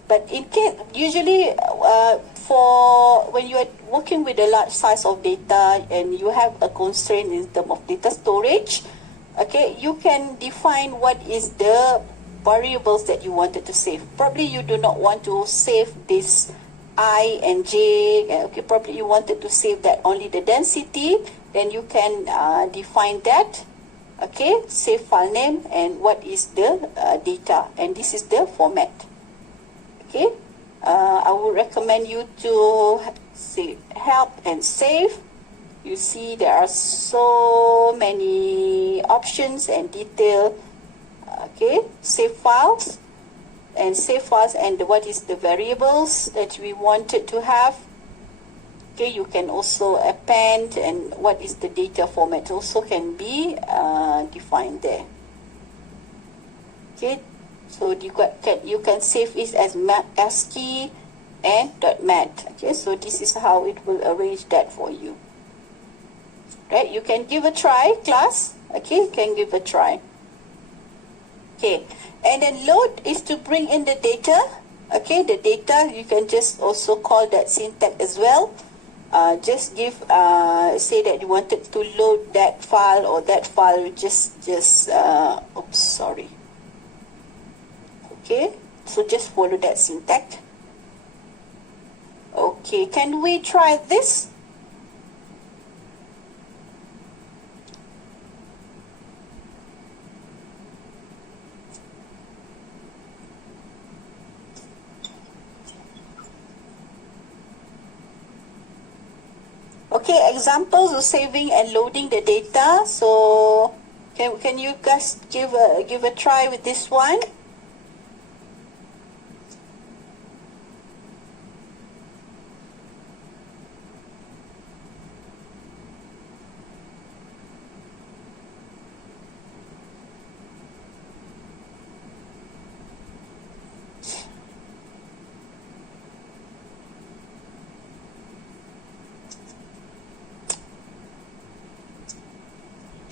But in case, usually for when you are working with a large size of data and you have a constraint in terms of data storage, okay, you can define what is the variables that you wanted to save. Probably you do not want to save this I and J. Okay, probably you wanted to save that only the density. Then you can define that. Okay, save file name and what is the data, and this is the format. Okay, I would recommend you to say help and save. You see there are so many options and detail. Okay, save files and what is the variables that we wanted to have. Okay, you can also append, and what is the data format also can be defined there. Okay, so you can save it as ASCII and .mat. Okay, so this is how it will arrange that for you. Right, you can give a try, class. Okay, you can give a try. Okay, and then load is to bring in the data. Okay, the data, you can just also call that syntax as well. Just give, say that you wanted to load that file or that file, oops, sorry. Okay, so just follow that syntax. Okay, can we try this? Okay, examples of saving and loading the data. So can you guys give a try with this one?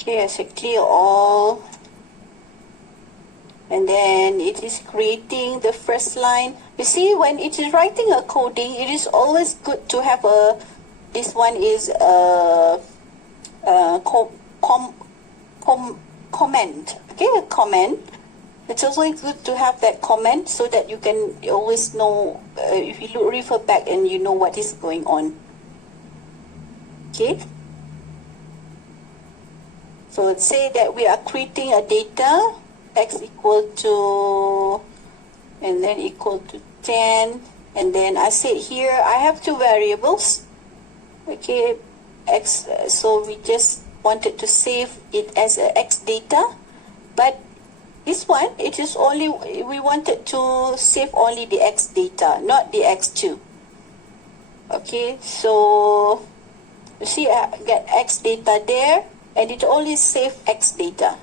Okay, I say clear all, and then it is creating the first line. You see, when it is writing a coding, it is always good to have a, this one is a comment. Okay, a comment. It's also good to have that comment so that you can always know, if you refer back and you know what is going on. Okay. So let's say that we are creating a data, x equal to, and then equal to 10, and then I said here I have two variables, okay, x, so we just wanted to save it as a x data, but this one, it is only, we wanted to save only the x data, not the x2. Okay, so you see I get x data there, and it only save x data.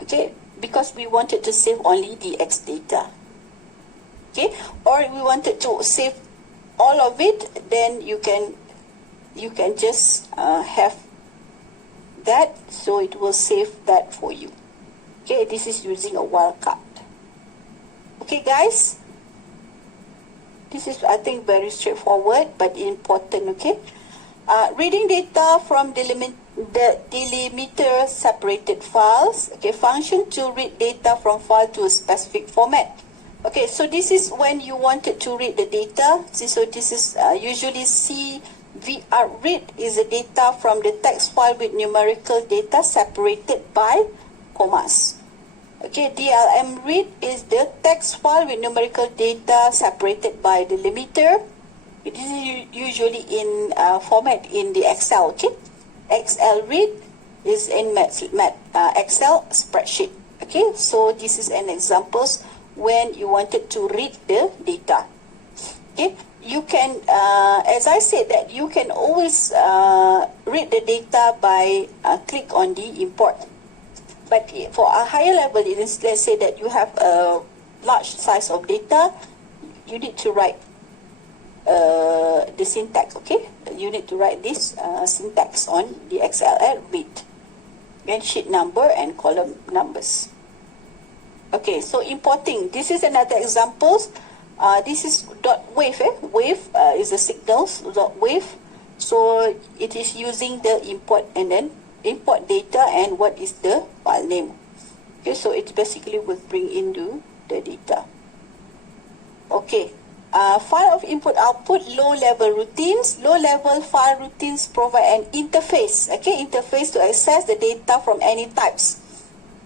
Okay, because we wanted to save only the x data. Okay, or we wanted to save all of it, then you can just have that, so it will save that for you. Okay, this is using a wildcard. Okay, guys, this is, I think, very straightforward but important. Okay. Reading data from delimiter separated files. Okay, function to read data from file to a specific format. Okay, so this is when you wanted to read the data. So this is usually CVR read is the data from the text file with numerical data separated by commas. Okay, DLM read is the text file with numerical data separated by delimiter. It is usually in format in the Excel. Okay, Excel read is in Excel spreadsheet. Okay, so this is an examples when you wanted to read the data. Okay, you can, as I said, that you can always read the data by click on the import. But for a higher level, it is, let's say that you have a large size of data, you need to write the syntax. Okay, you need to write this syntax on the XLR read, and sheet number and column numbers. Okay, so importing, this is another example. This is dot wave. Wave is a signals dot wave, so it is using the import and then import data and what is the file name. Okay, so it basically will bring into the data. Okay. File of input output, low level routines. Low level file routines provide an interface. Okay, interface to access the data from any types.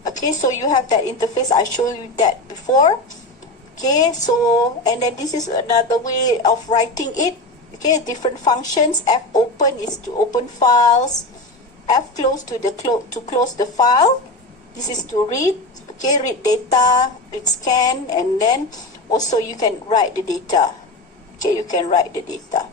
Okay, so you have that interface. I showed you that before. Okay, so and then this is another way of writing it. Okay, different functions. F open is to open files. F close to close the file. This is to read. Okay, read data, read scan, and then also you can write the data. Okay, you can write the data.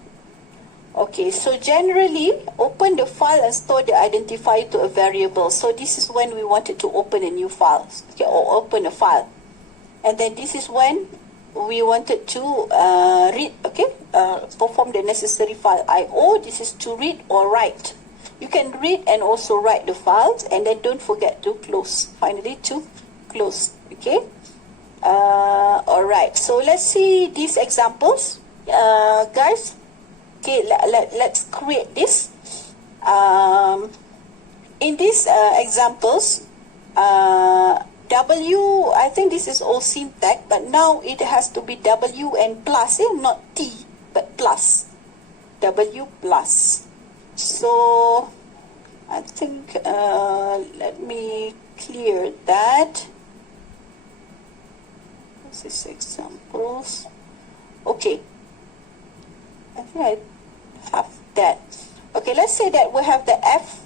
Okay, so generally open the file and store the identifier to a variable. So this is when we wanted to open a new file. Okay, or open a file. And then this is when we wanted to read. Okay, perform the necessary file IO. This is to read or write. You can read and also write the files, and then don't forget to close. Finally, to close. Okay. All right. So let's see these examples, guys. Okay. Let's create this. In these examples, W. I think this is all syntax, but now it has to be W and plus, not T. But plus. W plus. So I think let me clear that. This is examples. Okay. I think I have that. Okay, let's say that we have the F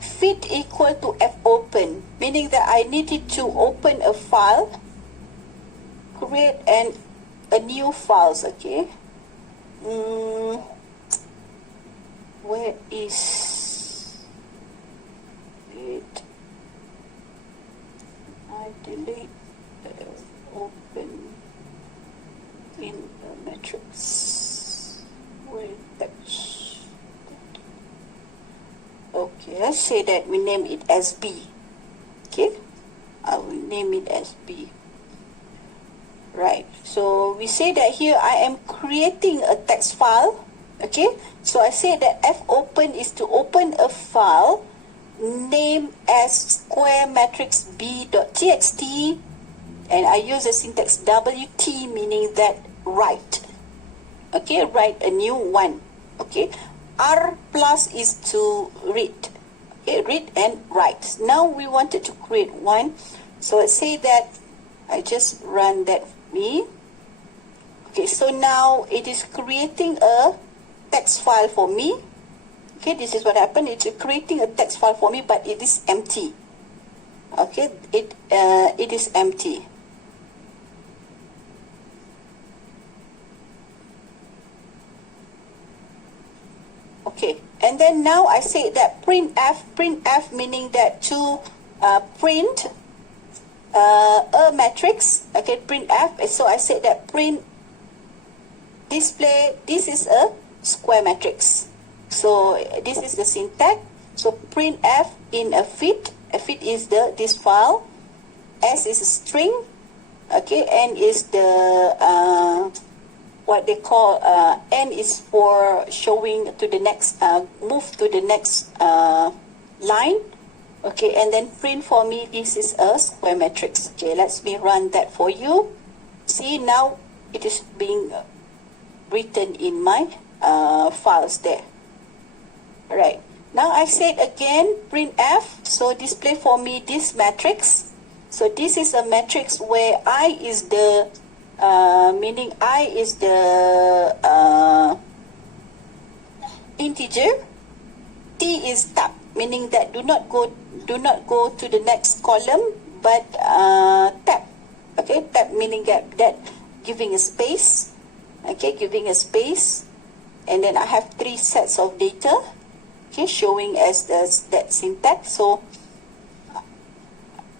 fit equal to F open, meaning that I needed to open a file, create a new files. Okay. Where is it? I delete open in the matrix. Where that's okay. Let's say that we name it as B. Okay, I will name it as B. Right, so we say that here I am creating a text file. Okay, so I say that F open is to open a file named as square matrix B.txt, and I use the syntax WT, meaning that write. Okay, write a new one. Okay, R plus is to read. Okay, read and write. Now we wanted to create one, so let's say that I just run that me. Okay, so now it is creating a text file for me. Okay, this is what happened. It's creating a text file for me, but it is empty. Okay, it is empty. Okay, and then now I say that printf meaning that to print a matrix. Okay, printf. So I said that print display. This is a square matrix. So this is the syntax. So printf in a fit. A fit is this file. S is a string. Okay, N is the what they call N is for showing to the next move to the next line. Okay, and then print for me, this is a square matrix. Okay, let me run that for you. See, now it is being written in my files there. Alright, now I said again printf, so display for me this matrix. So this is a matrix where I is the meaning I is the integer, T is tab, meaning that do not go to the next column, but tab. Okay, tab meaning that giving a space. Okay, giving a space, and then I have 3 sets of data. Okay, showing as that syntax. So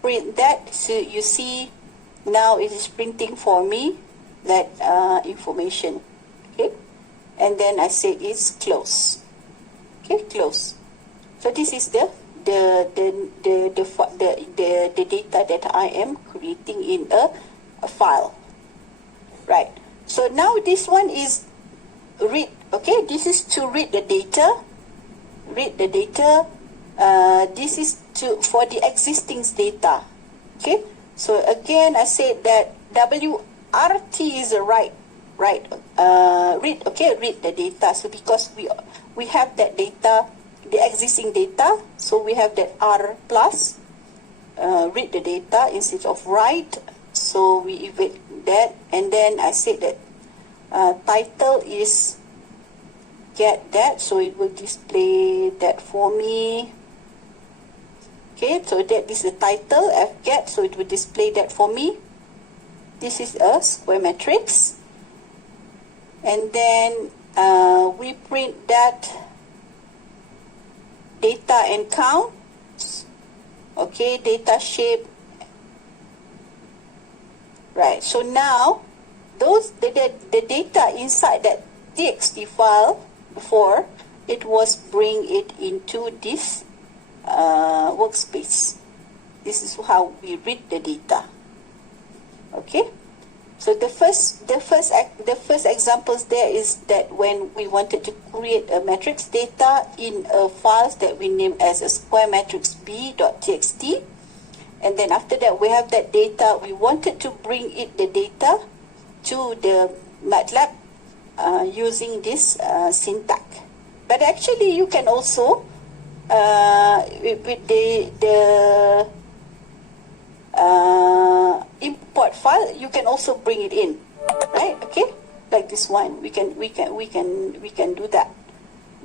print that. So you see now it is printing for me that information. Okay, and then I say it's close. Okay, close. So this is the data that I am creating in a file. Right. So now this one is read. Okay, this is to read the data. Read the data. This is for the existing data. Okay. So again, I said that WRT is a write. Right. Read. Okay. Read the data. So because we have that data, the existing data. So we have that R plus. Read the data instead of write. So we evade that, and then I said that title is get that, so it will display that for me. Okay, so that is the title fget, so it will display that for me. This is a square matrix, and then we print that data and count. Okay, data shape. Right, so now the data inside that txt file before, it was bring it into this workspace. This is how we read the data. Okay, so the first examples there is that when we wanted to create a matrix data in a files that we name as a square matrix b.txt. And then after that, we have that data. We wanted to bring it the data to the MATLAB using this syntax. But actually, you can also with the import file, you can also bring it in, right? Okay, like this one, we can do that.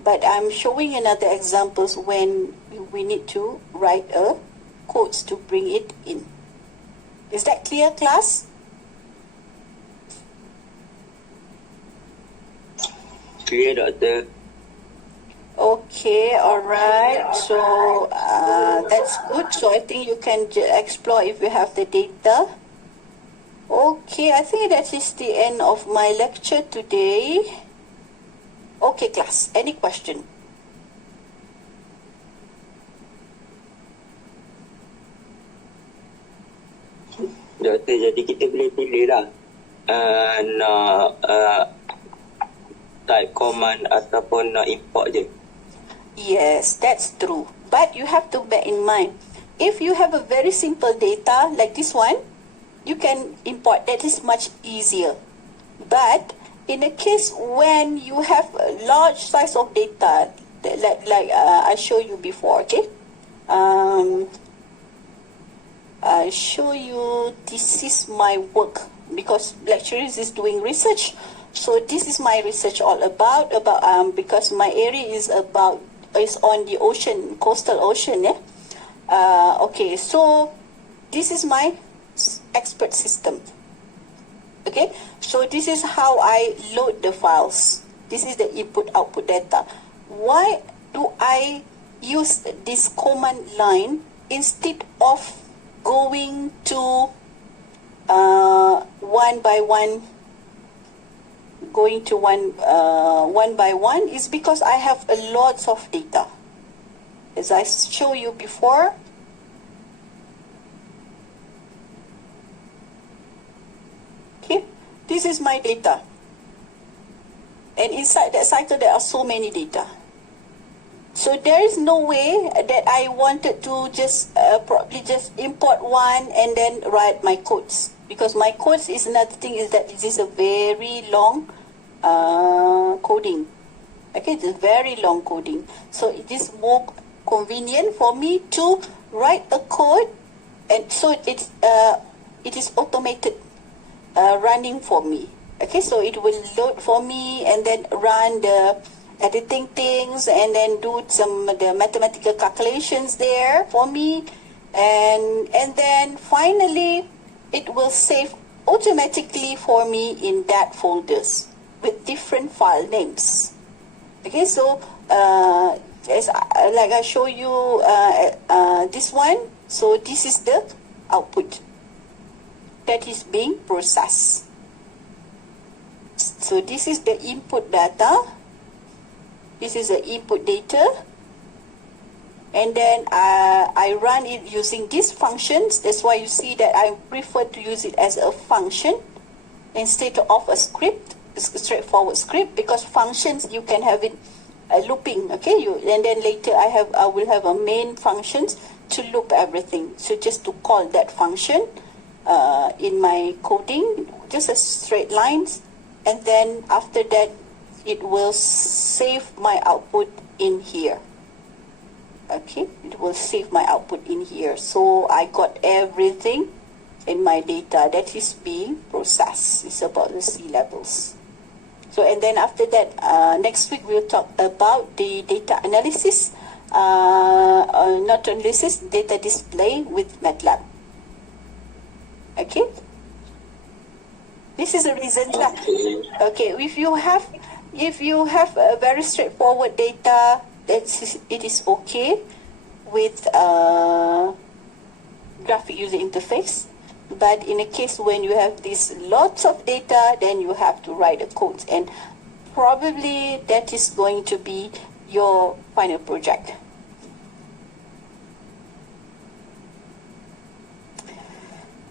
But I'm showing another examples when we need to write a codes to bring it in. Is that clear, class? Clear, Doctor. Okay, all right. So that's good. So I think you can explore if you have the data. Okay, I think that is the end of my lecture today. Okay, class. Any question? Doktor, jadi kita boleh pilih lah nak type command ataupun nak import je. Yes, that's true. But you have to bear in mind, if you have a very simple data like this one, you can import. That is much easier. But in a case when you have a large size of data, like I showed you before, okay? I show you, this is my work because lecturers is doing research. So this is my research all about because my area is on the ocean, coastal ocean, yeah. Okay, so this is my expert system. Okay, so this is how I load the files. This is the input-output data. Why do I use this command line instead of going to one by one? Going to one by one is because I have a lots of data. As I show you before, okay, this is my data, and inside that cycle there are so many data. So there is no way that I wanted to just probably just import one and then write my codes, because my codes is another thing is that this is a very long coding. Okay, it's a very long coding. So it is more convenient for me to write a code, and so it is automated running for me. Okay, so it will load for me and then run the editing things and then do the mathematical calculations there for me, and then finally it will save automatically for me in that folders with different file names. Okay, so like I show you this one, so this is the output that is being processed. So this is the input data, this is the input data, and then I run it using these functions. That's why you see that I prefer to use it as a function instead of a script, a straightforward script, because functions you can have it looping. Okay, and then later I will have a main functions to loop everything. So just to call that function in my coding, just a straight lines, and then after that it will save my output in here. Okay, it will save my output in here. So I got everything in my data that is being processed. It's about the sea levels. So, and then after that, next week we'll talk about the data analysis, not analysis, data display with MATLAB. Okay, this is the reason that, okay, if you have a very straightforward data, it is okay with graphic user interface. But in a case when you have this lots of data, then you have to write a code, and probably that is going to be your final project.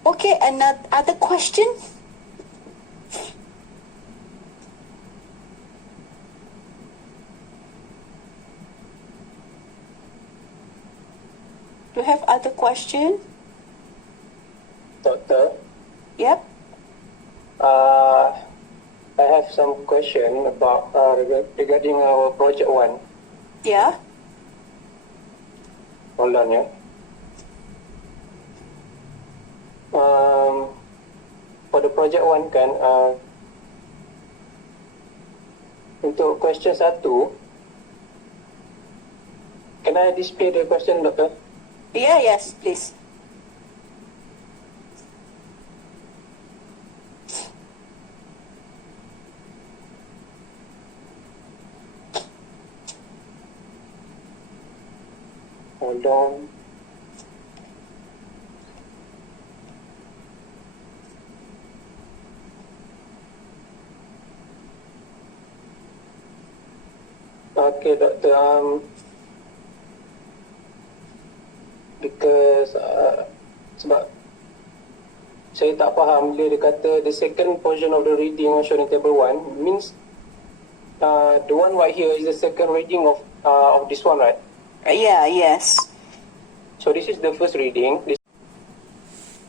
Okay, another other question? Do you have other question? Doctor, Yep. I have some question about regarding our project 1. Yeah. Hold on, yeah. For the project 1 kan, untuk question 1, can I display the question, Doctor? Yeah, yes, please. Hold on. Okay, Doctor. Because sebab saya tak faham bila dia kata the second portion of the reading shown in table 1 means the one right here is the second reading of this one, right? Yeah, yes. So this is the first reading.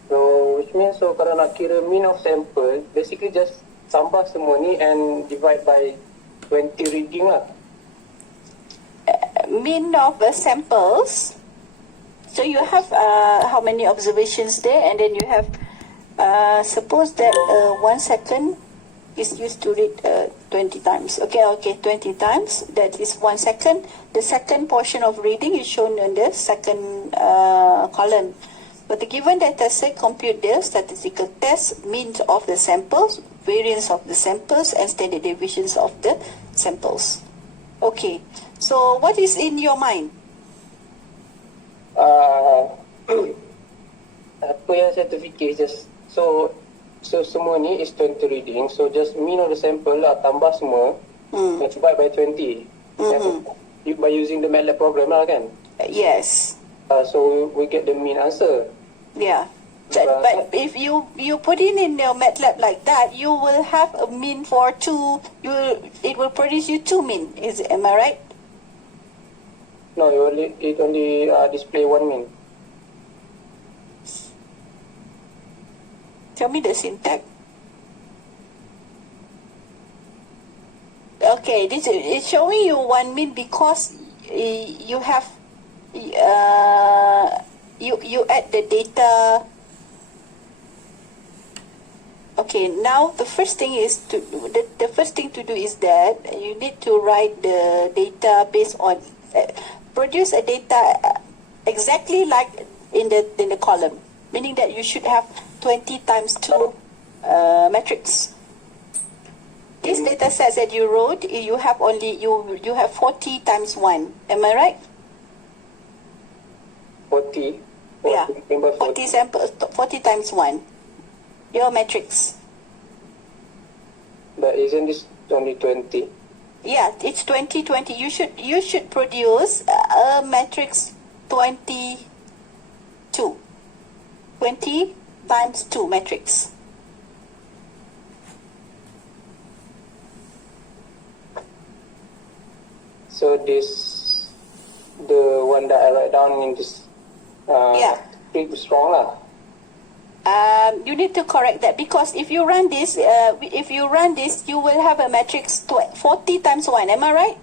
So which means kalau nak kira mean of sample, basically just tambah semua ni and divide by 20 reading lah. Mean of the samples. So you have how many observations there, and then you have suppose that 1 second is used to read 20 times. Okay, 20 times. That is 1 second. The second portion of reading is shown in the second column. But the given data set, compute the statistical test, means of the samples, variance of the samples, and standard deviations of the samples. Okay. So what is in your mind? Apa yang saya terfikir just so semua ni is 20 reading, so just mean of the sample lah, tambah semua and divide by 20 by using the MATLAB program lah kan. Yes. So we get the mean answer. Yeah. But if you put in your MATLAB like that, you will have a mean for 2. It will produce you 2 mean. Am I right? No, it only display 1 mean. Tell me the syntax. Okay, this is showing you 1 mean because you have you add the data. Okay, now the first thing to do is that you need to write the data based on produce a data exactly like in the column, meaning that you should have 20 times 2 matrix. This data set that you wrote, you have 40 times 1. Am I right? 40. Yeah. 40 samples, 40 times 1. Your matrix. But isn't this only 20? Yeah, it's 20, 20. You should produce a matrix 22. 20 times 2 matrix. So this, the one that I write down in this script is wrong lah. You need to correct that because if you run this, you will have a matrix 40 times 1. Am I right?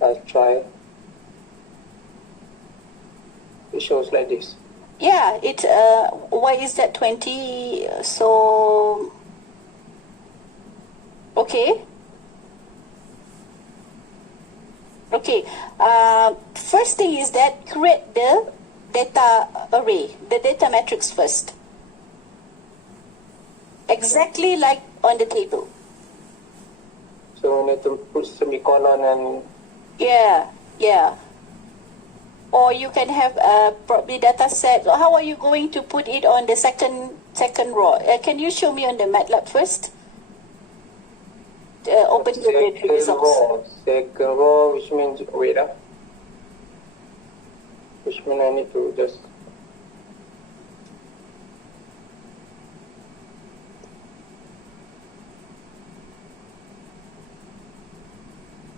I'll try. It shows like this. Yeah, it's why is that 20? So okay. First thing is that create the data array, the data matrix first. Exactly like on the table. So we need to put semicolon and... Yeah. Or you can have probably data set. How are you going to put it on the second row? Can you show me on the MATLAB first? Open the results. Second row, which means, wait which means I need to just...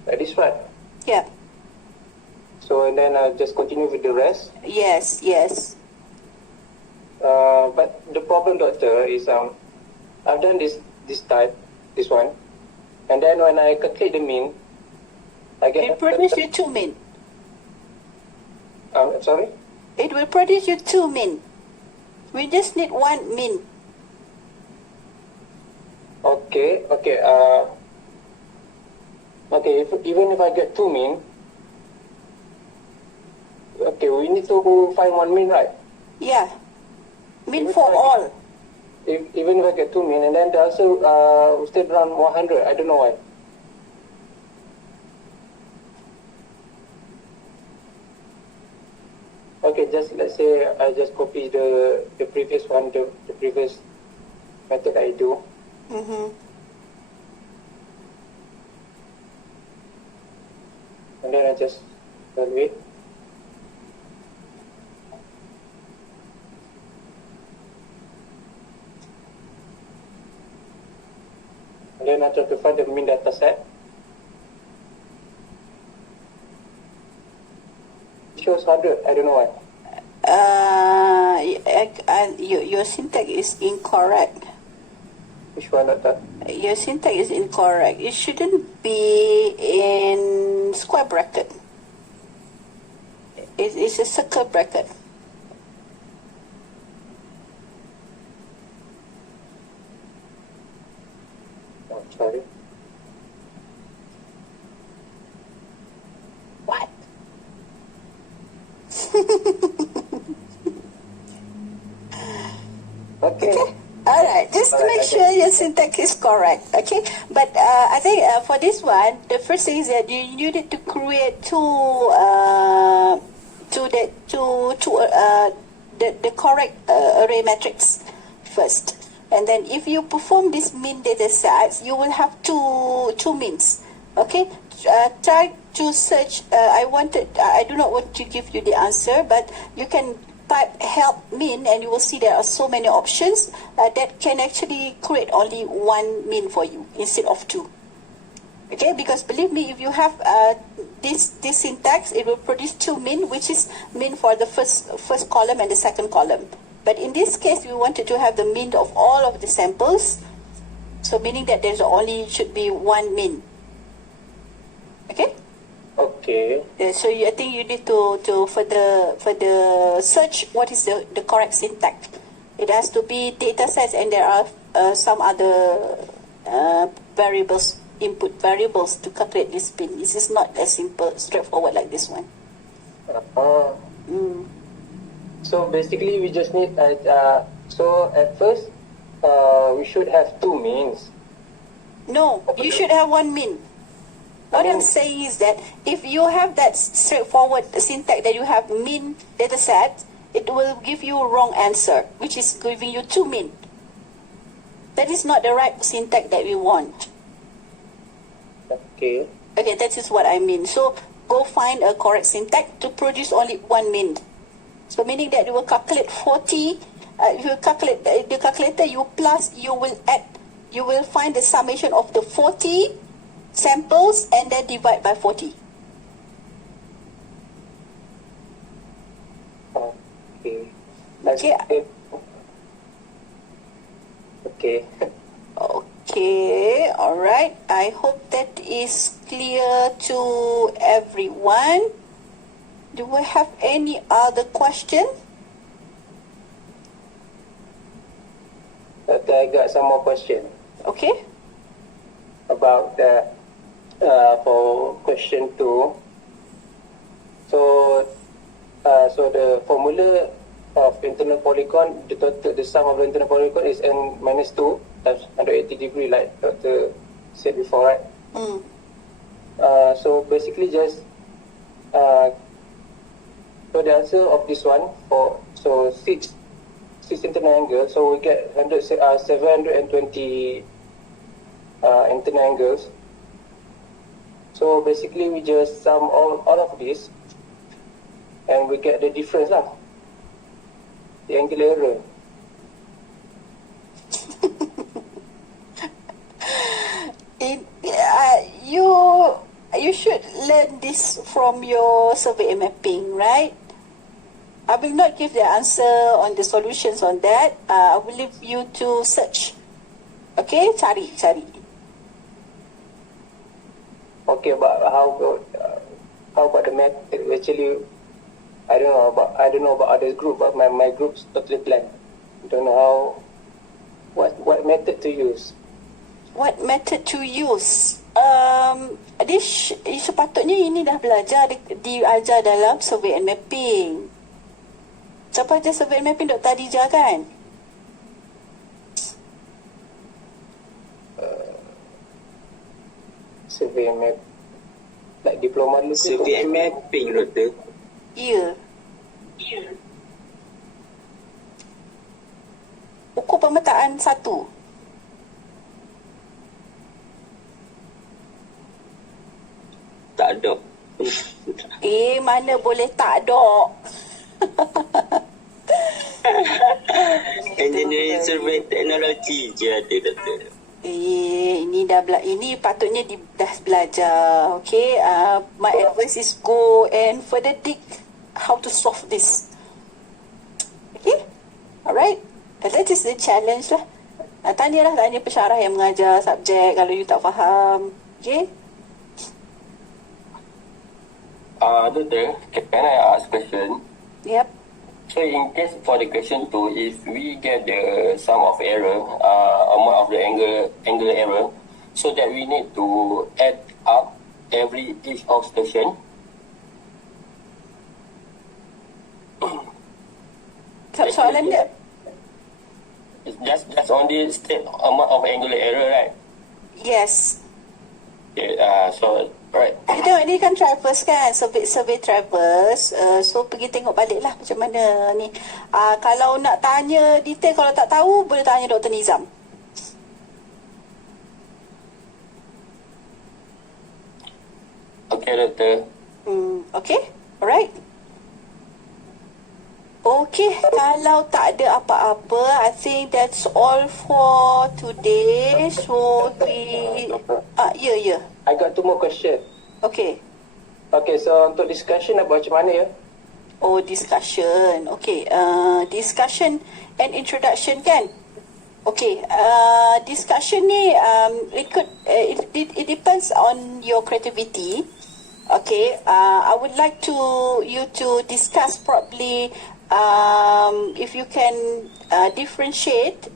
Like this, right? Yeah. So and then I just continue with the rest. Yes. But the problem, Doctor, is I've done this type this one. And then when I calculate the mean, I get... It produce you 2 min. Sorry? It will produce you 2 min. We just need 1 min. Okay. Even if I get 2 min, okay, we need to find 1 min, right? Yeah. Min Even for if I all. Even if I get 2 min, and then the answer still around 100. I don't know why. Okay, just let's say I just copy the previous one, the previous method I do. Mm-hmm. And then I just evaluate. And then I try to find the mean data set. It shows 100, I don't know why. Your syntax is incorrect. Which one, Doctor? Your syntax is incorrect. It shouldn't be in square bracket. It's a circle bracket. Oh, sorry. What? Okay. All right, just to All right, make okay. sure your syntax is correct, okay? But I think for this one, the first thing is that you need to create the correct array matrix first, and then if you perform this min data sets, you will have two mins, okay? Try to search. I do not want to give you the answer, but you can type help min and you will see there are so many options that can actually create only 1 min for you instead of 2. Okay, because believe me, if you have this syntax, it will produce 2 min, which is min for the first column and the second column. But in this case, we wanted to have the min of all of the samples, so meaning that there's only should be 1 min. Okay. Okay. So I think you need to further search what is the correct syntax. It has to be data sets, and there are some other variables, input variables to calculate this min. This is not as simple, straightforward like this one. So basically, we just need. So at first, we should have 2 mins. No, you should have 1 min. What I'm saying is that if you have that straightforward syntax that you have min data set, it will give you a wrong answer, which is giving you 2 min. That is not the right syntax that we want. Okay. Okay, that is what I mean. So go find a correct syntax to produce only 1 min. So meaning that you will calculate 40. If you calculate the calculator, you will add, you will find the summation of the 40 samples and then divide by 40. Okay. Okay. Okay. Okay, all right. I hope that is clear to everyone. Do we have any other question? Okay, I got some more questions Okay. about the for question 2. So the formula of internal polygon, the sum of the internal polygon is n minus 2 times 180 degree, like Dr. said before, right? So basically just so the answer of this one for six internal angles, so we get 720 internal angles. So basically we just sum all of this and we get the difference lah, the angle error. You should learn this from your survey mapping, right? I will not give the answer on the solutions on that. I will leave you to search. Okay, cari. Okay, but how about the method? Actually, I don't know about other group, but my group's totally blank. Don't know what method to use. What method to use? Sepatutnya ini dah belajar diajar dalam survey and mapping. Siapa ajar survey and mapping? Dr. Adija kan? Survey and map, like diploma dulu. Survey and mapping, Doktor. Ya. Ukur pemetaan 1. Tak ada. Mana boleh tak dok? Engineering survey teknologi je ada, Doktor. Ini patutnya dah belajar. Okay, my advice is go and further dig how to solve this. Okay, alright. That is the challenge lah. Tanya pensyarah yang mengajar subjek kalau you tak faham. Okay. Doctor, can I ask question? Yep. So in case for the question 2, if we get the sum of error, amount of the angle error, so that we need to add up each of station. Soalan dia? It's just only state amount of angular error, right? Yes. Okay, so right. Kita tengok ni kan traverse kan, survey traverse. So pergi tengok balik lah macam mana ni. Kalau nak tanya detail, kalau tak tahu boleh tanya Dr. Nizam. Okay, Doctor. Okay, alright. Okay, kalau tak ada apa-apa, I think that's all for today. So we yeah. I got 2 more questions. Okay. Okay, so untuk discussion nak buat macam mana ya? Oh, discussion. Okay, discussion and introduction kan? Okay, discussion ni it depends on your creativity. Okay, I would like you to discuss probably if you can differentiate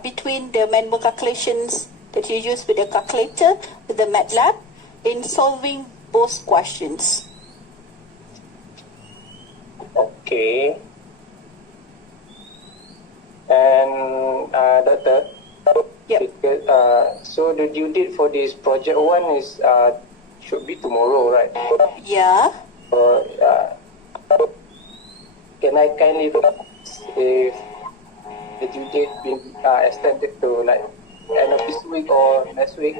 between the manual calculations that you use with the calculator, with the MATLAB, in solving both questions. Okay. And Doctor, Yep. so the due date for this project 1 is should be tomorrow, right? Yeah. Can I kindly if the due date been extended to like end of this week or next week?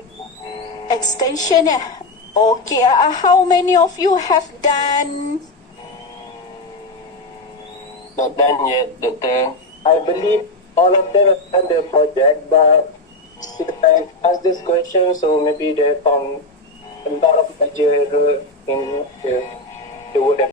Extension Okay, how many of you have done? Not done yet, Doctor. I believe all of them have done the project, but since I asked this question, so maybe they found a lot of major error in the work that